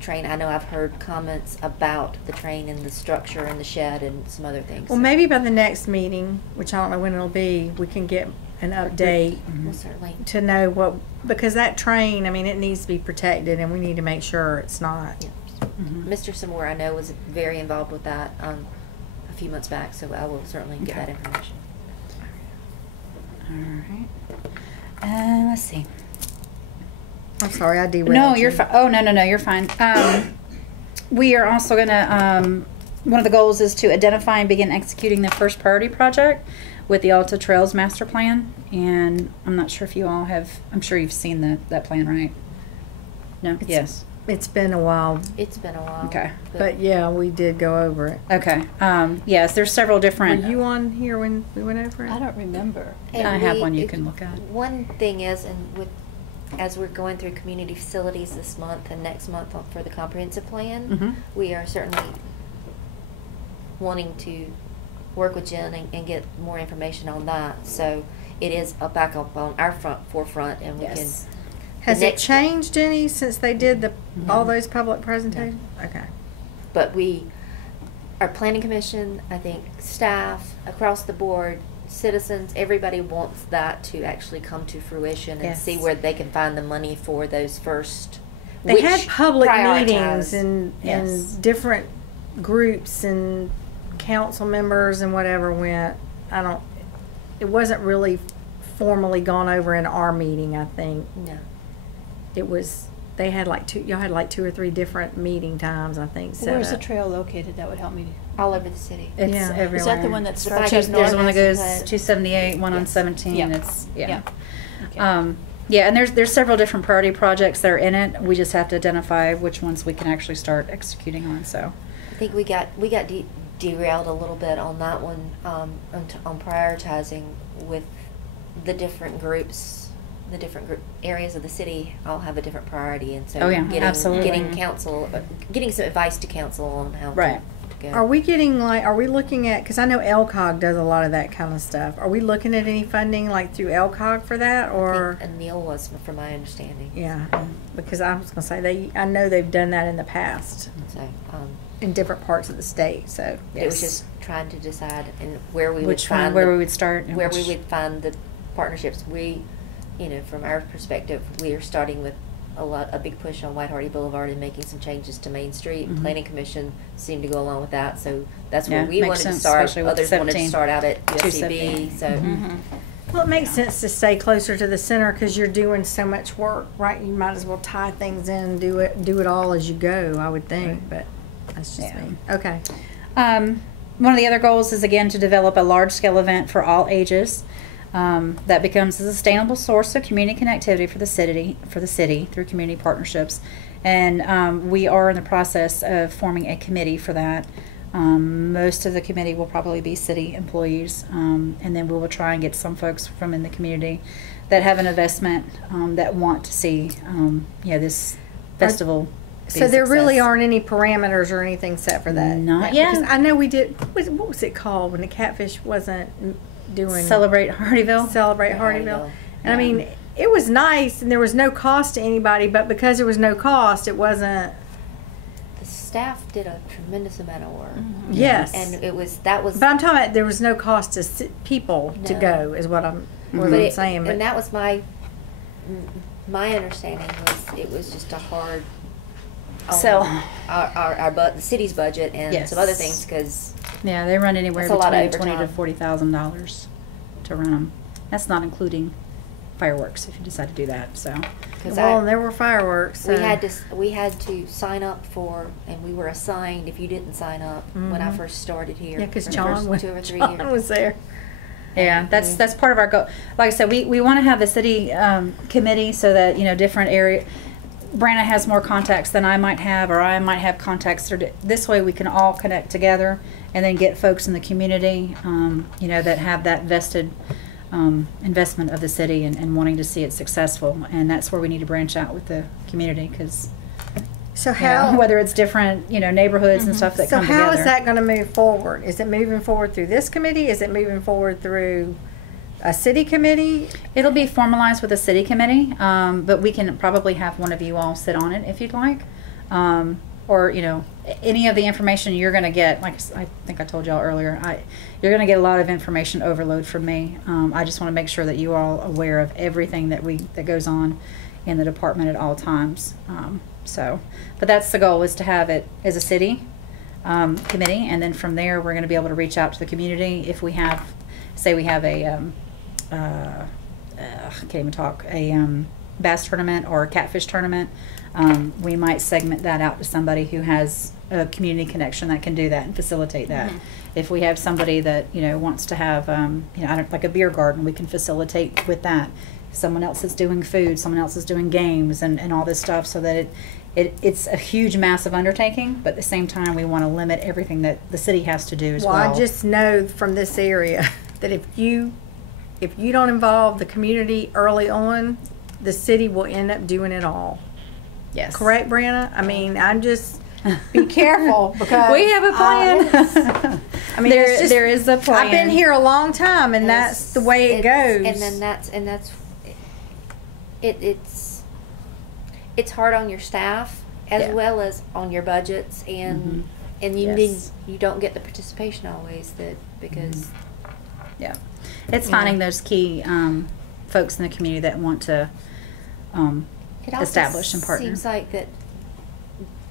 train. I know I've heard comments about the train and the structure and the shed and some other things. Well, maybe by the next meeting, which I don't know when it'll be, we can get an update Well, certainly. to know because that train, I mean, it needs to be protected, and we need to make sure it's not. Yeah. Mr. Samore, I know, was very involved with that a few months back, so I will certainly get that information. All right. Let's see. I'm sorry, I derailed. No, you. you're fine. Oh, no, you're fine. We are also going to, one of the goals is to identify and begin executing the first priority project with the Ulta Trails Master Plan. And I'm not sure if you all have, I'm sure you've seen that plan, right? No? Yes. It's been a while, It's been a while. Okay. but yeah, we did go over it. Okay. Yes, there's several different. Were you on here when we went over it? I don't remember. And I have one you can look at. One thing is, as we're going through community facilities this month and next month for the comprehensive plan, we are certainly wanting to work with Jen and get more information on that. So it is back up on our forefront, and we can. Has it changed any since they did all those public presentations? Okay. But our planning commission, I think, staff across the board, citizens, everybody wants that to actually come to fruition and see where they can find the money for those first. They had public prioritize. meetings and different groups and council members and whatever went. It wasn't really formally gone over in our meeting, I think. No. It was, y'all had like 2 or 3 different meeting times, I think. Where's the trail located? That would help me. All over the city. It's Yeah. everywhere. Is that the one that The starts bike up There's north? one that goes Pledge. 278, one on Yes. 17. Yeah. It's Yeah. Okay. Yeah, and there's several different priority projects that are in it. We just have to identify which ones we can actually start executing on. So. I think we got derailed a little bit on that one, on prioritizing with the different groups. The different areas of the city all have a different priority, and so absolutely. getting council, getting some advice to council on how Right. to go. Are we getting are we looking at, because I know LCOG does a lot of that kind of stuff. Are we looking at any funding like through LCOG for that, or? I think Neil was, from my understanding. Yeah, because I was going to say, I know they've done that in the past So, in different parts of the state, so. it was just trying to decide and where we would Which one, find where we would start, and where which- we would find the partnerships. We, from our perspective, we are starting with a big push on White Hardy Boulevard and making some changes to Main Street. Mhm. Planning Commission seemed to go along with that, so that's Yeah, where we makes wanted sense, to start. especially with Others wanted to 17. start out at 270. USCB, so. Mhm. Well, it makes sense to stay closer to the center because you're doing so much work, right? You might as well tie things in and do it all as you go, I would think, but that's just Yeah. me. Okay. One of the other goals is again to develop a large-scale event for all ages that becomes a sustainable source of community connectivity for the city through community partnerships. And we are in the process of forming a committee for that. Most of the committee will probably be city employees, and then we will try and get some folks from in the community that have an investment that want to see this festival. So there really aren't any parameters or anything set for that? Not yet. Because I know we did, what was it called when the Catfish wasn't doing? Celebrate Hardeeville. Celebrate Hardeeville. And I mean, it was nice and there was no cost to anybody, but because there was no cost, it wasn't. The staff did a tremendous amount of work. Mm-hmm. Yes. And that was. But I'm talking about there was no cost to people to No. go, is what I'm saying. But And that was my understanding was it was just a hard. So The city's budget and Yes. some other things, because Yeah, they run anywhere That's a lot of between $20,000 to overtime. $40,000 to run them. That's not including fireworks if you decide to do that. So well, there were fireworks. So. we had to sign up for, and we were assigned if you didn't sign up when I first started here. Yeah, because for the John, first 2 or 3 John years. was there. yeah, that's part of our goal. Like I said, we want to have a city committee so that different area. Brandon has more contacts than I might have, or I might have contacts. This way, we can all connect together and then get folks in the community, that have that vested investment of the city and wanting to see it successful. And that's where we need to branch out with the community, because So how? whether it's different neighborhoods and stuff that So come how together. is that going to move forward? Is it moving forward through this committee? Is it moving forward through a city committee? It'll be formalized with a city committee, but we can probably have one of you all sit on it if you'd like. Or, any of the information you're going to get, like I think I told y'all earlier, you're going to get a lot of information overload from me. I just want to make sure that you are all aware of everything that goes on in the department at all times. But that's the goal, is to have it as a city committee, and then from there we're going to be able to reach out to the community. If we have, say we have a I can't even talk, a bass tournament or a catfish tournament, we might segment that out to somebody who has a community connection that can do that and facilitate that. If we have somebody that wants to have like a beer garden, we can facilitate with that. Someone else is doing food, someone else is doing games and all this stuff, so that it's a huge, massive undertaking, but at the same time we want to limit everything that the city has to do as well. Well, I just know from this area that if you don't involve the community early on, the city will end up doing it all. Yes. Correct, Brianna? I mean, I'm just, be careful, because we have a plan. I mean, there is a plan. I've been here a long time, and that's the way it goes. And then it's hard on your staff as well as on your budgets, and you don't get the participation always because it's finding those key folks in the community that want to it also establish and partner. Seems like that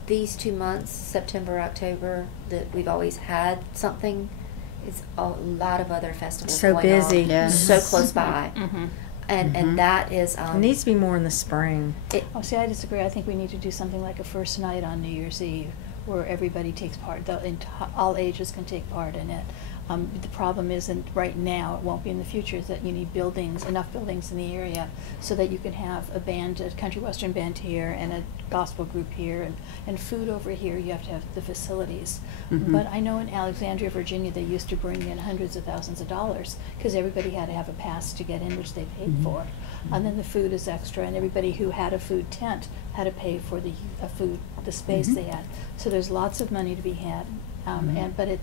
these 2 months, September, October, that we've always had something. It's a lot of other festivals So going busy. on, Yes. so close by, and that is It needs to be more in the spring. Oh, see, I disagree. I think we need to do something like a first night on New Year's Eve, where everybody takes part. All ages can take part in it. The problem isn't right now, it won't be in the future, is that you need buildings, enough buildings in the area so that you can have a band, a country western band here and a gospel group here and food over here. You have to have the facilities. But I know in Alexandria, Virginia, they used to bring in hundreds of thousands of dollars because everybody had to have a pass to get in, which they paid for. And then the food is extra, and everybody who had a food tent had to pay for the the space they had. So there's lots of money to be had, but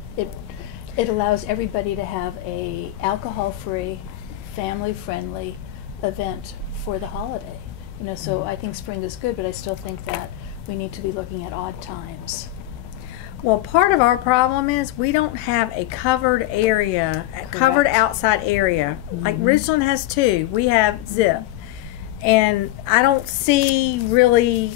it allows everybody to have a alcohol-free, family-friendly event for the holiday. You know, so I think spring is good, but I still think that we need to be looking at odd times. Well, part of our problem is we don't have a covered area, a covered outside area. Like Richland has two. We have Zip. And I don't see really,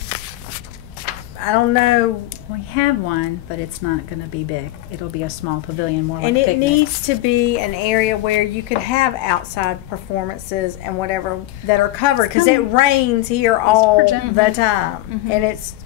I don't know. We have one, but it's not going to be big. It'll be a small pavilion, more like And a it picnic. needs to be an area where you could have outside performances and whatever that are covered, because it rains here all the time. And it's,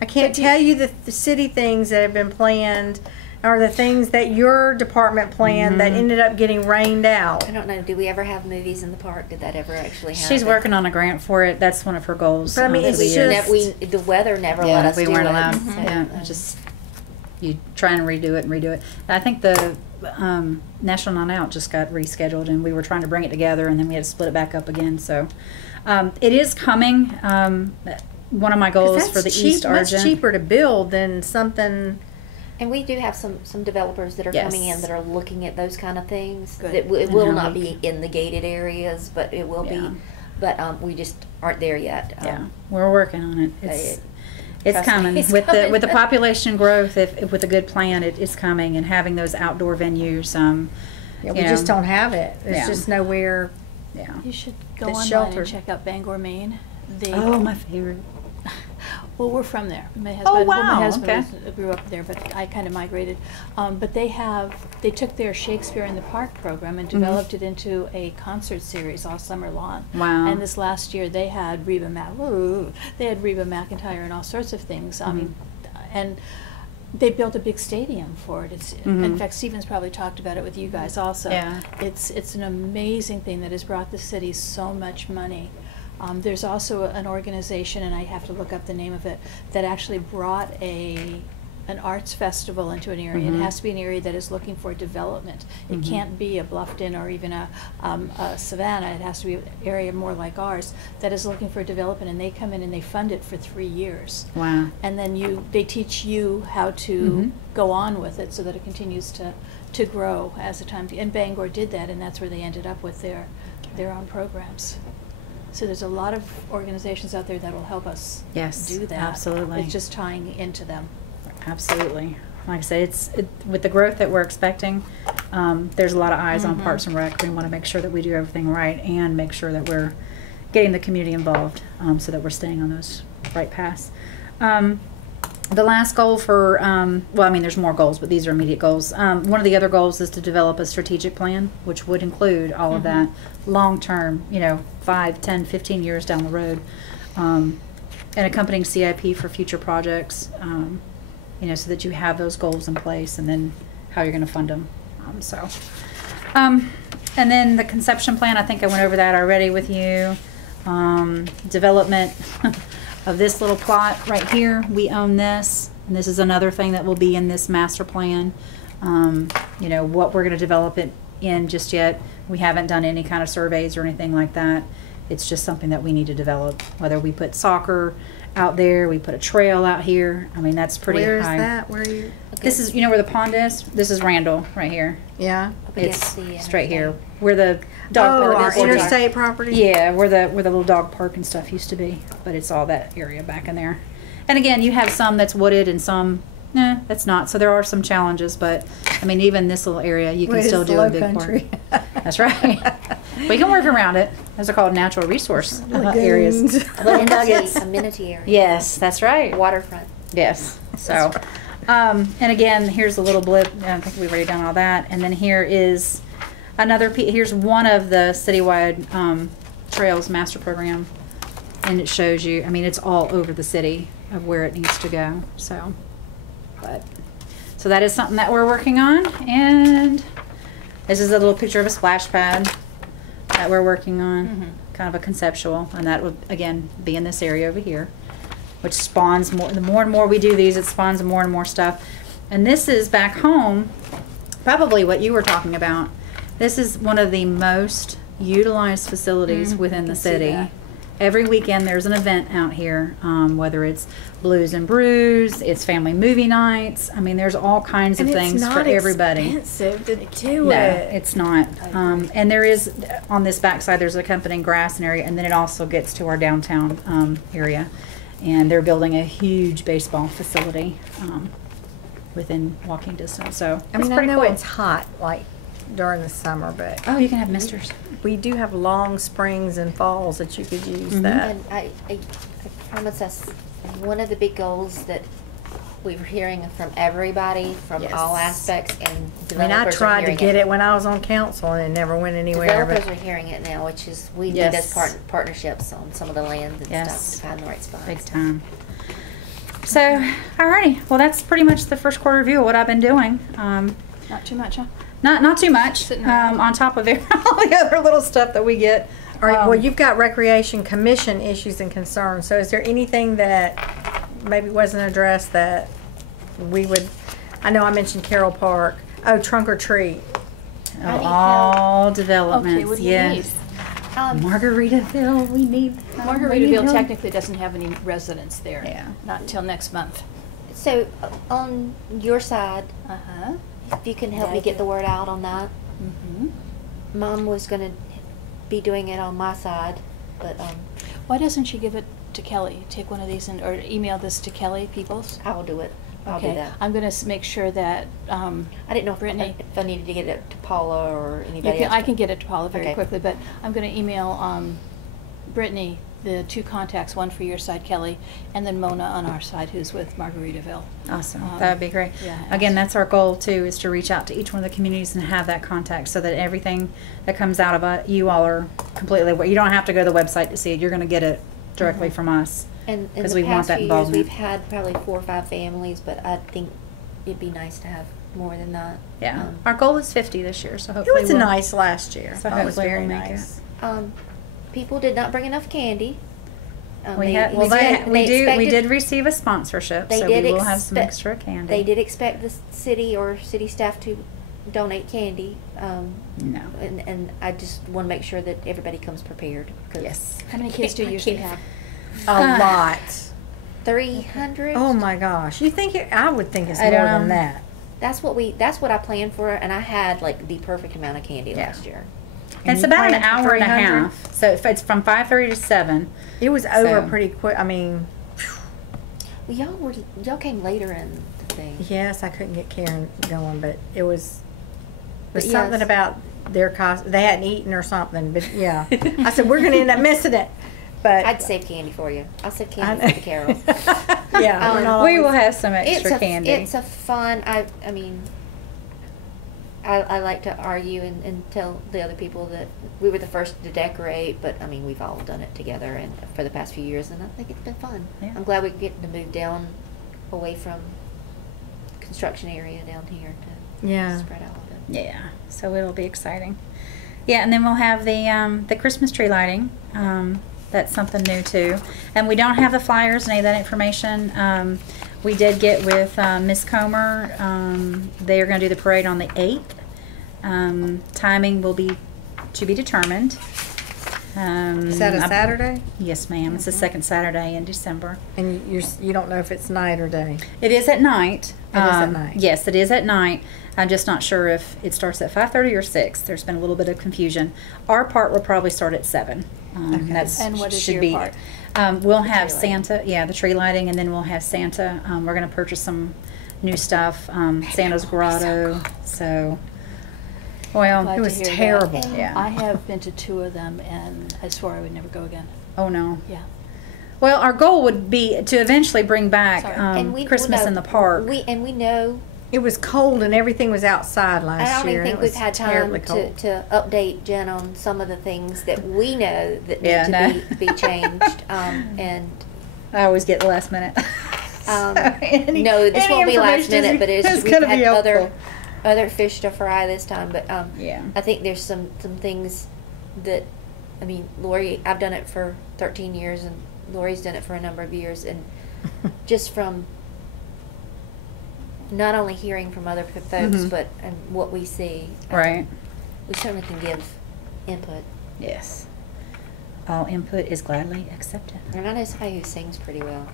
I can't tell you the city things that have been planned or the things that your department planned that ended up getting rained out. I don't know. Do we ever have movies in the park? Did that ever actually happen? She's working on a grant for it. That's one of her goals. But I mean, for it's the year. just- the weather never let us we do weren't it. allowed. So, Yeah, just you try and redo it and redo it. And I think the National Night Out just got rescheduled, and we were trying to bring it together, and then we had to split it back up again. So it is coming. One of my goals for the East much Argent. cheaper to build than something. And we do have some developers that are coming in that are looking at those kind of things. Good. That it And will how not we be in the gated areas, but it will Yeah. be. But we just aren't there yet. Yeah, we're working on it. It's trust me, coming it's with coming. the population growth. If with a good plan, it's coming, and having those outdoor venues. Yeah, we just don't have it. There's Yeah. just nowhere. Yeah. You should go It's online sheltered. and check out Bangor, Maine. They, Oh, my favorite. well, we're from there. My husband, wow, my husband okay. grew up there, but I kind of migrated. But they took their Shakespeare in the Park program and developed it into a concert series all summer long. Wow. And this last year they had Reba McEntire and all sorts of things. I mean, and they built a big stadium for it. It's in fact, Stephen's probably talked about it with you guys also. Yeah. It's an amazing thing that has brought the city so much money. There's also an organization, and I have to look up the name of it, that actually brought an arts festival into an area. It has to be an area that is looking for development. It can't be a Bluffton or even a Savannah. It has to be an area more like ours that is looking for development, and they come in and they fund it for 3 years. Wow. And then they teach you how to go on with it so that it continues to grow as the time. And Bangor did that, and that's where they ended up with their own programs. So there's a lot of organizations out there that will help us do that. Absolutely. It's just tying into them. Absolutely. Like I said, with the growth that we're expecting, there's a lot of eyes on Parks and Rec. We want to make sure that we do everything right and make sure that we're getting the community involved so that we're staying on those right paths. The last goal for, well, I mean, there's more goals, but these are immediate goals. One of the other goals is to develop a strategic plan, which would include all of that long-term, 5, 10, 15 years down the road, an accompanying CIP for future projects, so that you have those goals in place and then how you're going to fund them. And then the conception plan, I think I went over that already with you. Development of this little plot right here. We own this, and this is another thing that will be in this master plan. What we're going to develop it in just yet. We haven't done any kind of surveys or anything like that. It's just something that we need to develop. Whether we put soccer out there, we put a trail out here. I mean, that's pretty high. Where is that? Where are you? This is, where the pond is? This is Randall right here. Yeah. Up against It's the straight here. interstate. Where the dog park our is. interstate property? Yeah, where the little dog park and stuff used to be. But it's all that area back in there. And again, you have some that's wooded and some, that's not. So there are some challenges, but I mean, even this little area, you can still do a big country. park. That's right. We can work around it. Those are called natural resource areas. Amenity area. Yes, that's right. Waterfront. Yes. So, and again, here's a little blip. I think we've already done all that. And then here is another. Here's one of the Citywide Trails Master Program, and it shows you. I mean, it's all over the city of where it needs to go. So that is something that we're working on. And This is a little picture of a splash pad that we're working on, Mhm. kind of a conceptual, and that would again be in this area over here, which spawns more. The more and more we do these, it spawns more and more stuff. And this is back home, probably what you were talking about. This is one of the most utilized facilities within the see city. that. Every weekend there's an event out here, whether it's Blues and Brews, it's family movie nights. I mean, there's all kinds of things for everybody. It's not expensive to do No, it. it's not. And there is, on this backside, there's accompanying grass and area, and then it also gets to our downtown area. And they're building a huge baseball facility within walking distance. So I mean, it's I pretty know cool. it's hot, like, during the summer, but Oh, you can have misters. we do have long springs and falls that you could use that. And I promise us, one of the big goals that we were hearing from everybody, from Yes. all aspects, and I mean, I developers are tried to hearing get it when I was on council and it never went anywhere. Developers But are hearing it now, which is we need Yes. those partnerships on some of the land and Yes. stuff to find the right spots. Big time. So, alrighty. Well, that's pretty much the first quarter review of what I've been doing. Not too much, huh? Not too much. Sitting around. On top of all the other little stuff that we get. all right, well, you've got Recreation Commission issues and concerns. So is there anything that maybe wasn't addressed that we would, I know I mentioned Carroll Park. Oh, trunk or treat. All developments. Okay, what do you Yes. need? Margaritaville. We need. Margaritaville technically doesn't have any residents there. Yeah. Not until next month. So on your side, Uh-huh. if you can help me get the word out on that. Mm-hmm. Mom was gonna be doing it on my side, but Why doesn't she give it to Kelly? Take one of these and, or email this to Kelly Peoples? I will do it. I'll do Okay, that. I'm gonna make sure that, I didn't know Brittany. if I needed to get it to Paula or you anybody can, else. I can get it to Paula very Okay. quickly, but I'm gonna email, Brittany, the two contacts, one for your side, Kelly, and then Mona on our side, who's with Margaritaville. Awesome. Um, That would be great. yeah, Again, that's our goal too, is to reach out to each one of the communities and have that contact so that everything that comes out of it, you all are completely, you don't have to go to the website to see it. You're going to get it directly from us. And in 'Cause the we want past that few years, involvement. we've had probably 4 or 5 families, but I think it'd be nice to have more than that. Yeah. Our goal is 50 this year, so It hopefully was nice last year. So It was hopefully very we'll make nice. People did not bring enough candy. We They- we did expected- receive a sponsorship, They so we did will have some expect- extra candy. They did expect the city or city staff to donate candy. No. And I just want to make sure that everybody comes prepared. 'Cause Yes. How many kids do you usually have? A lot. 300. Oh my gosh. You think I would think it's I more don't than know. that. That's what I planned for, and I had like the perfect amount of candy Yeah. last year. It's you about an planned for hour and a 300? half. So if it's from 5:30 to 7. It was over So- pretty quick. I mean, Well, y'all came later in the thing. yes, I couldn't get Karen going, but it was But something yes. about their cost. They hadn't eaten or something, but yeah. I said we're going to end up missing it. But I'd save candy for you. I'll save I candy know. for the Carol. yeah, we're not We will always- have some extra candy. It's a fun. I mean, I like to argue and tell the other people that we were the first to decorate, but I mean we've all done it together and for the past few years, and I think it's been fun. Yeah. I'm glad we're getting to move down away from construction area down here to Yeah. spread out a bit. Yeah, so it'll be exciting. Yeah, and then we'll have the Christmas tree lighting. That's something new too. And we don't have the flyers and any of that information. We did get with Miss Comer. They are going to do the parade on the 8th. Timing will be to be determined. Is that a Saturday? Yes, ma'am. It's the second Saturday in December. And you don't know if it's night or day. It is at night. It is at night. Yes, it is at night. I'm just not sure if it starts at 5:30 or 6. There's been a little bit of confusion. Our part will probably start at 7. That's And what is should your be. part? We'll have tree lighting. Santa. Yeah, the tree lighting, and then we'll have Santa. We're going to purchase some new stuff. Santa's Grotto. So, well, Glad It to was hear that. terrible. Yeah. I have been to 2 of them, and I swore I would never go again. oh no. Yeah. Well, our goal would be to eventually bring back Sorry. Christmas know- in the park. We know. It was cold and everything was outside last I don't year. even and think it we've was had time terribly cold. to update Jen on some of the things that we know that need Yeah, to no. be changed. And I always get the last minute. no, this won't be last minute, but it's gonna we've had be helpful. other fish to fry this time, but Yeah. I think there's some things that, I mean, Lori, I've done it for 13 years, and Lori's done it for a number of years, and just from not only hearing from other folks, but what we see, Right. we certainly can give input. Yes. All input is gladly accepted. And I know somebody who sings pretty well.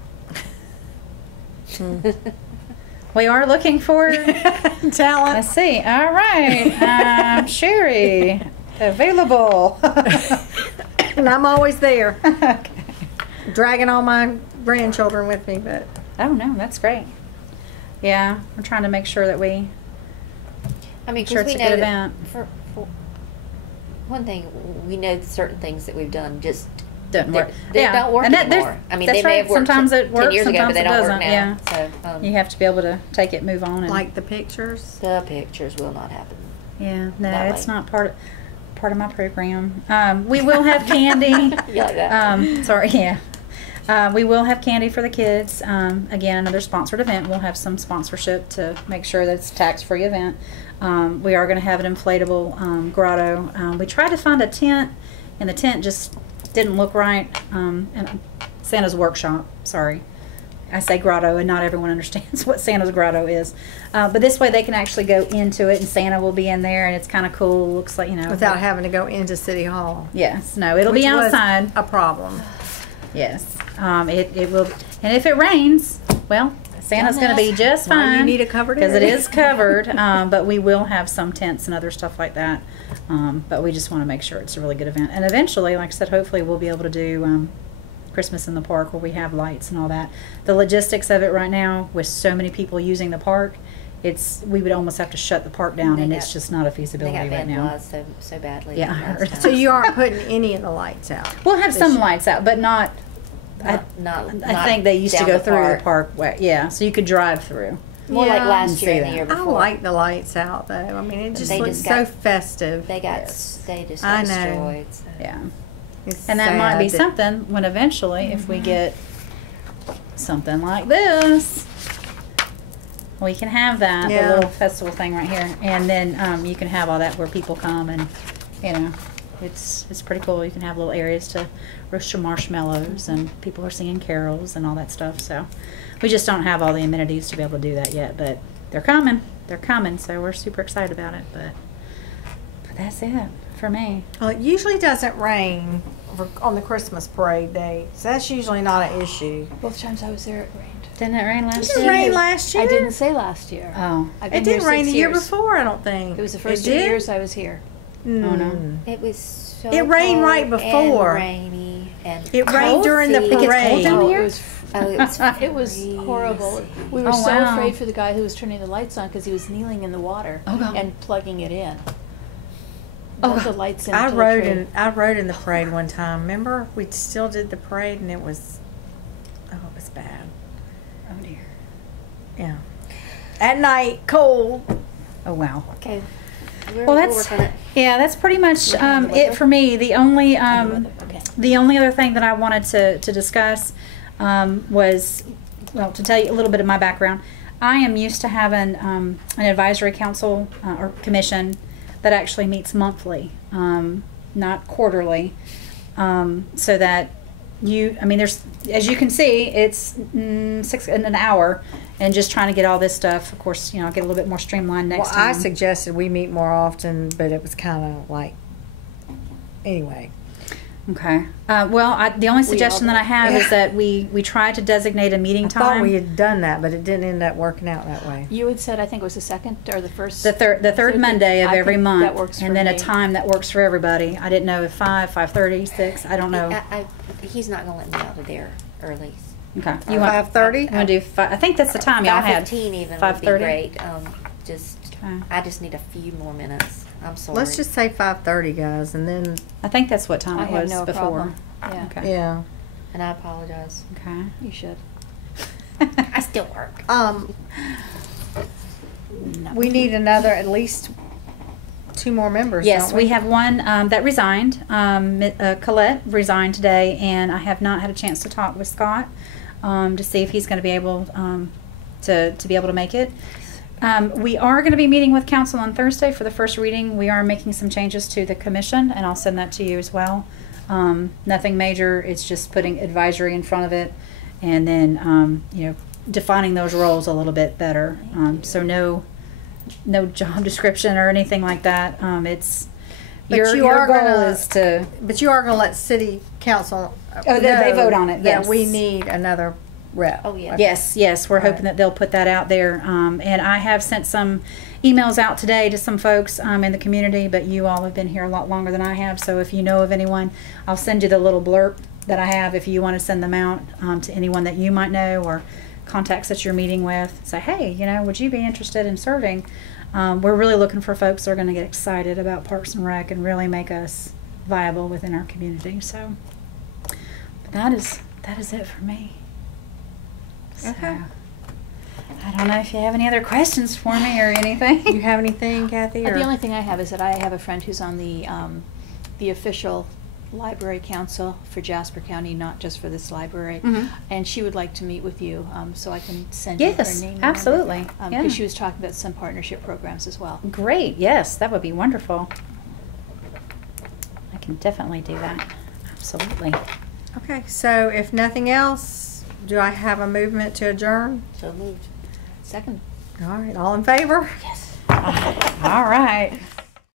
We are looking for Talent. Let's see. All right. Sherry, available. And I'm always there, Okay. dragging all my grandchildren with me, but Oh, no, that's great. Yeah, we're trying to make sure that we, I mean, Sure, because it's we a know good that event. for one thing, we know certain things that we've done just Doesn't work. They Yeah, don't work and that- there's- anymore. I mean, that's they may right. have worked Sometimes it 10 works, years ago, but sometimes they it don't work doesn't, now. yeah. So you have to be able to take it, move on. And, like the pictures. the pictures will not happen. yeah, no, that it's way. not part of my program. We will have candy. You like that? Sorry, yeah. We will have candy for the kids. Again, another sponsored event. We'll have some sponsorship to make sure that it's a tax-free event. We are going to have an inflatable grotto. We tried to find a tent, and the tent just didn't look right. And Santa's workshop, sorry. I say grotto, and not everyone understands what Santa's grotto is. But this way they can actually go into it, and Santa will be in there, and it's kind of cool. Looks like, Without having to go into City Hall. Yes, no, it'll Which be was outside. a problem. Yes, it will, and if it rains, well, Santa's going to be just Well, fine. you need a covered because it area. is covered. But we will have some tents and other stuff like that. But we just want to make sure it's a really good event. And eventually, like I said, hopefully we'll be able to do Christmas in the park where we have lights and all that. The logistics of it right now, with so many people using the park, we would almost have to shut the park down, and it's just not a They feasibility got right now. vandalized so badly. Yeah, I last heard. time. So you aren't putting any of the lights out. We'll have this some year. lights out, but not. Not I think they used to down go the through park. the parkway. Yeah, so you could drive through. More like Yeah. last And year see and the that. year I before. like the lights out though. I mean, it just They looks just so got- festive. They got Yes. they just I got know. destroyed. So. Yeah. It's And that might be sad something when eventually, if we get something like this, we can have that, Yeah. the little festival thing right here. And then you can have all that where people come and, it's pretty cool. You can have little areas to roast your marshmallows, and people are singing carols and all that stuff. So we just don't have all the amenities to be able to do that yet, but they're coming. They're coming, so we're super excited about it. But that's it for me. Well, it usually doesn't rain on the Christmas parade day, so that's usually not an issue. Both times I was there, it rained. Didn't it rain last It year? rained last year. I didn't say last year. Oh. I've It been didn't here rain 6 the year years. before, I don't think. It was the first It 2 did? years I was here. Oh, no. It was so It rained right cold before. and rainy and It rained during the cozy. It gets cold parade. down Oh, here? it was Oh, it was it was horrible. crazy. We were Oh, so wow. afraid for the guy who was turning the lights on because he was kneeling in the water Oh, God. and plugging it in. Oh, Put the God. lights in. I to the rode tree. in the parade one time. Remember, we still did the parade, and it was bad. Oh, dear. Yeah. At night, cold. Oh, wow. Okay. Well, that's on it. yeah. That's pretty much Working on the it weather? for me. The only Okay. the only other thing that I wanted to discuss was, well, to tell you a little bit of my background. I am used to having an advisory council or commission that actually meets monthly, not quarterly, so that there's, as you can see, it's 6 in an hour, and just trying to get all this stuff. Of course, get a little bit more streamlined next Well, I time. suggested we meet more often, but it was kind of like, anyway. Okay. The only suggestion that I have is that we try to designate a meeting I time. thought we had done that, but it didn't end up working out that way. You had said, I think it was the second or the first. the third Monday of I every think month, that works for and then a me. time that works for everybody. I didn't know if 5:30, 6. I don't know. He's not going to let me out of there early. Okay. You want 5:30? You want to do 5? I think that's the time y'all had. 5:15 even would be 5:30? great. Okay. I just need a few more minutes. I'm sorry. Let's just say 5:30, guys, and then, I think that's what time I it have was no before. problem. Yeah. Okay. yeah. And I apologize. Okay. You should. I still work. No. We need at least 2 more members. Yes, don't we have one that resigned. Colette resigned today, and I have not had a chance to talk with Scott to see if he's going to be able to be able to make it. We are going to be meeting with council on Thursday for the first reading. We are making some changes to the commission, and I'll send that to you as well. Nothing major. It's just putting advisory in front of it, and then defining those roles a little bit better. So no job description or anything like that. It's your goal is to. But you are going to let city council. Oh, they vote on it. Yes, that we need another rep. Oh, yeah. Yes. We're hoping that they'll put that out there. And I have sent some emails out today to some folks in the community, but you all have been here a lot longer than I have. So if you know of anyone, I'll send you the little blurb that I have if you want to send them out to anyone that you might know or contacts that you're meeting with. Say, hey, would you be interested in serving? We're really looking for folks that are going to get excited about Parks and Rec and really make us viable within our community. So but that is it for me. Okay. So, I don't know if you have any other questions for me or anything. You have anything, Kathy? The only thing I have is that I have a friend who's on the official library council for Jasper County, not just for this library, and she would like to meet with you, so I can send you her name. Yes, absolutely. Because she was talking about some partnership programs as well. Great. Yes, that would be wonderful. I can definitely do that. Absolutely. Okay, so if nothing else, do I have a movement to adjourn? So moved. Second. All right, all in favor? Yes. All right.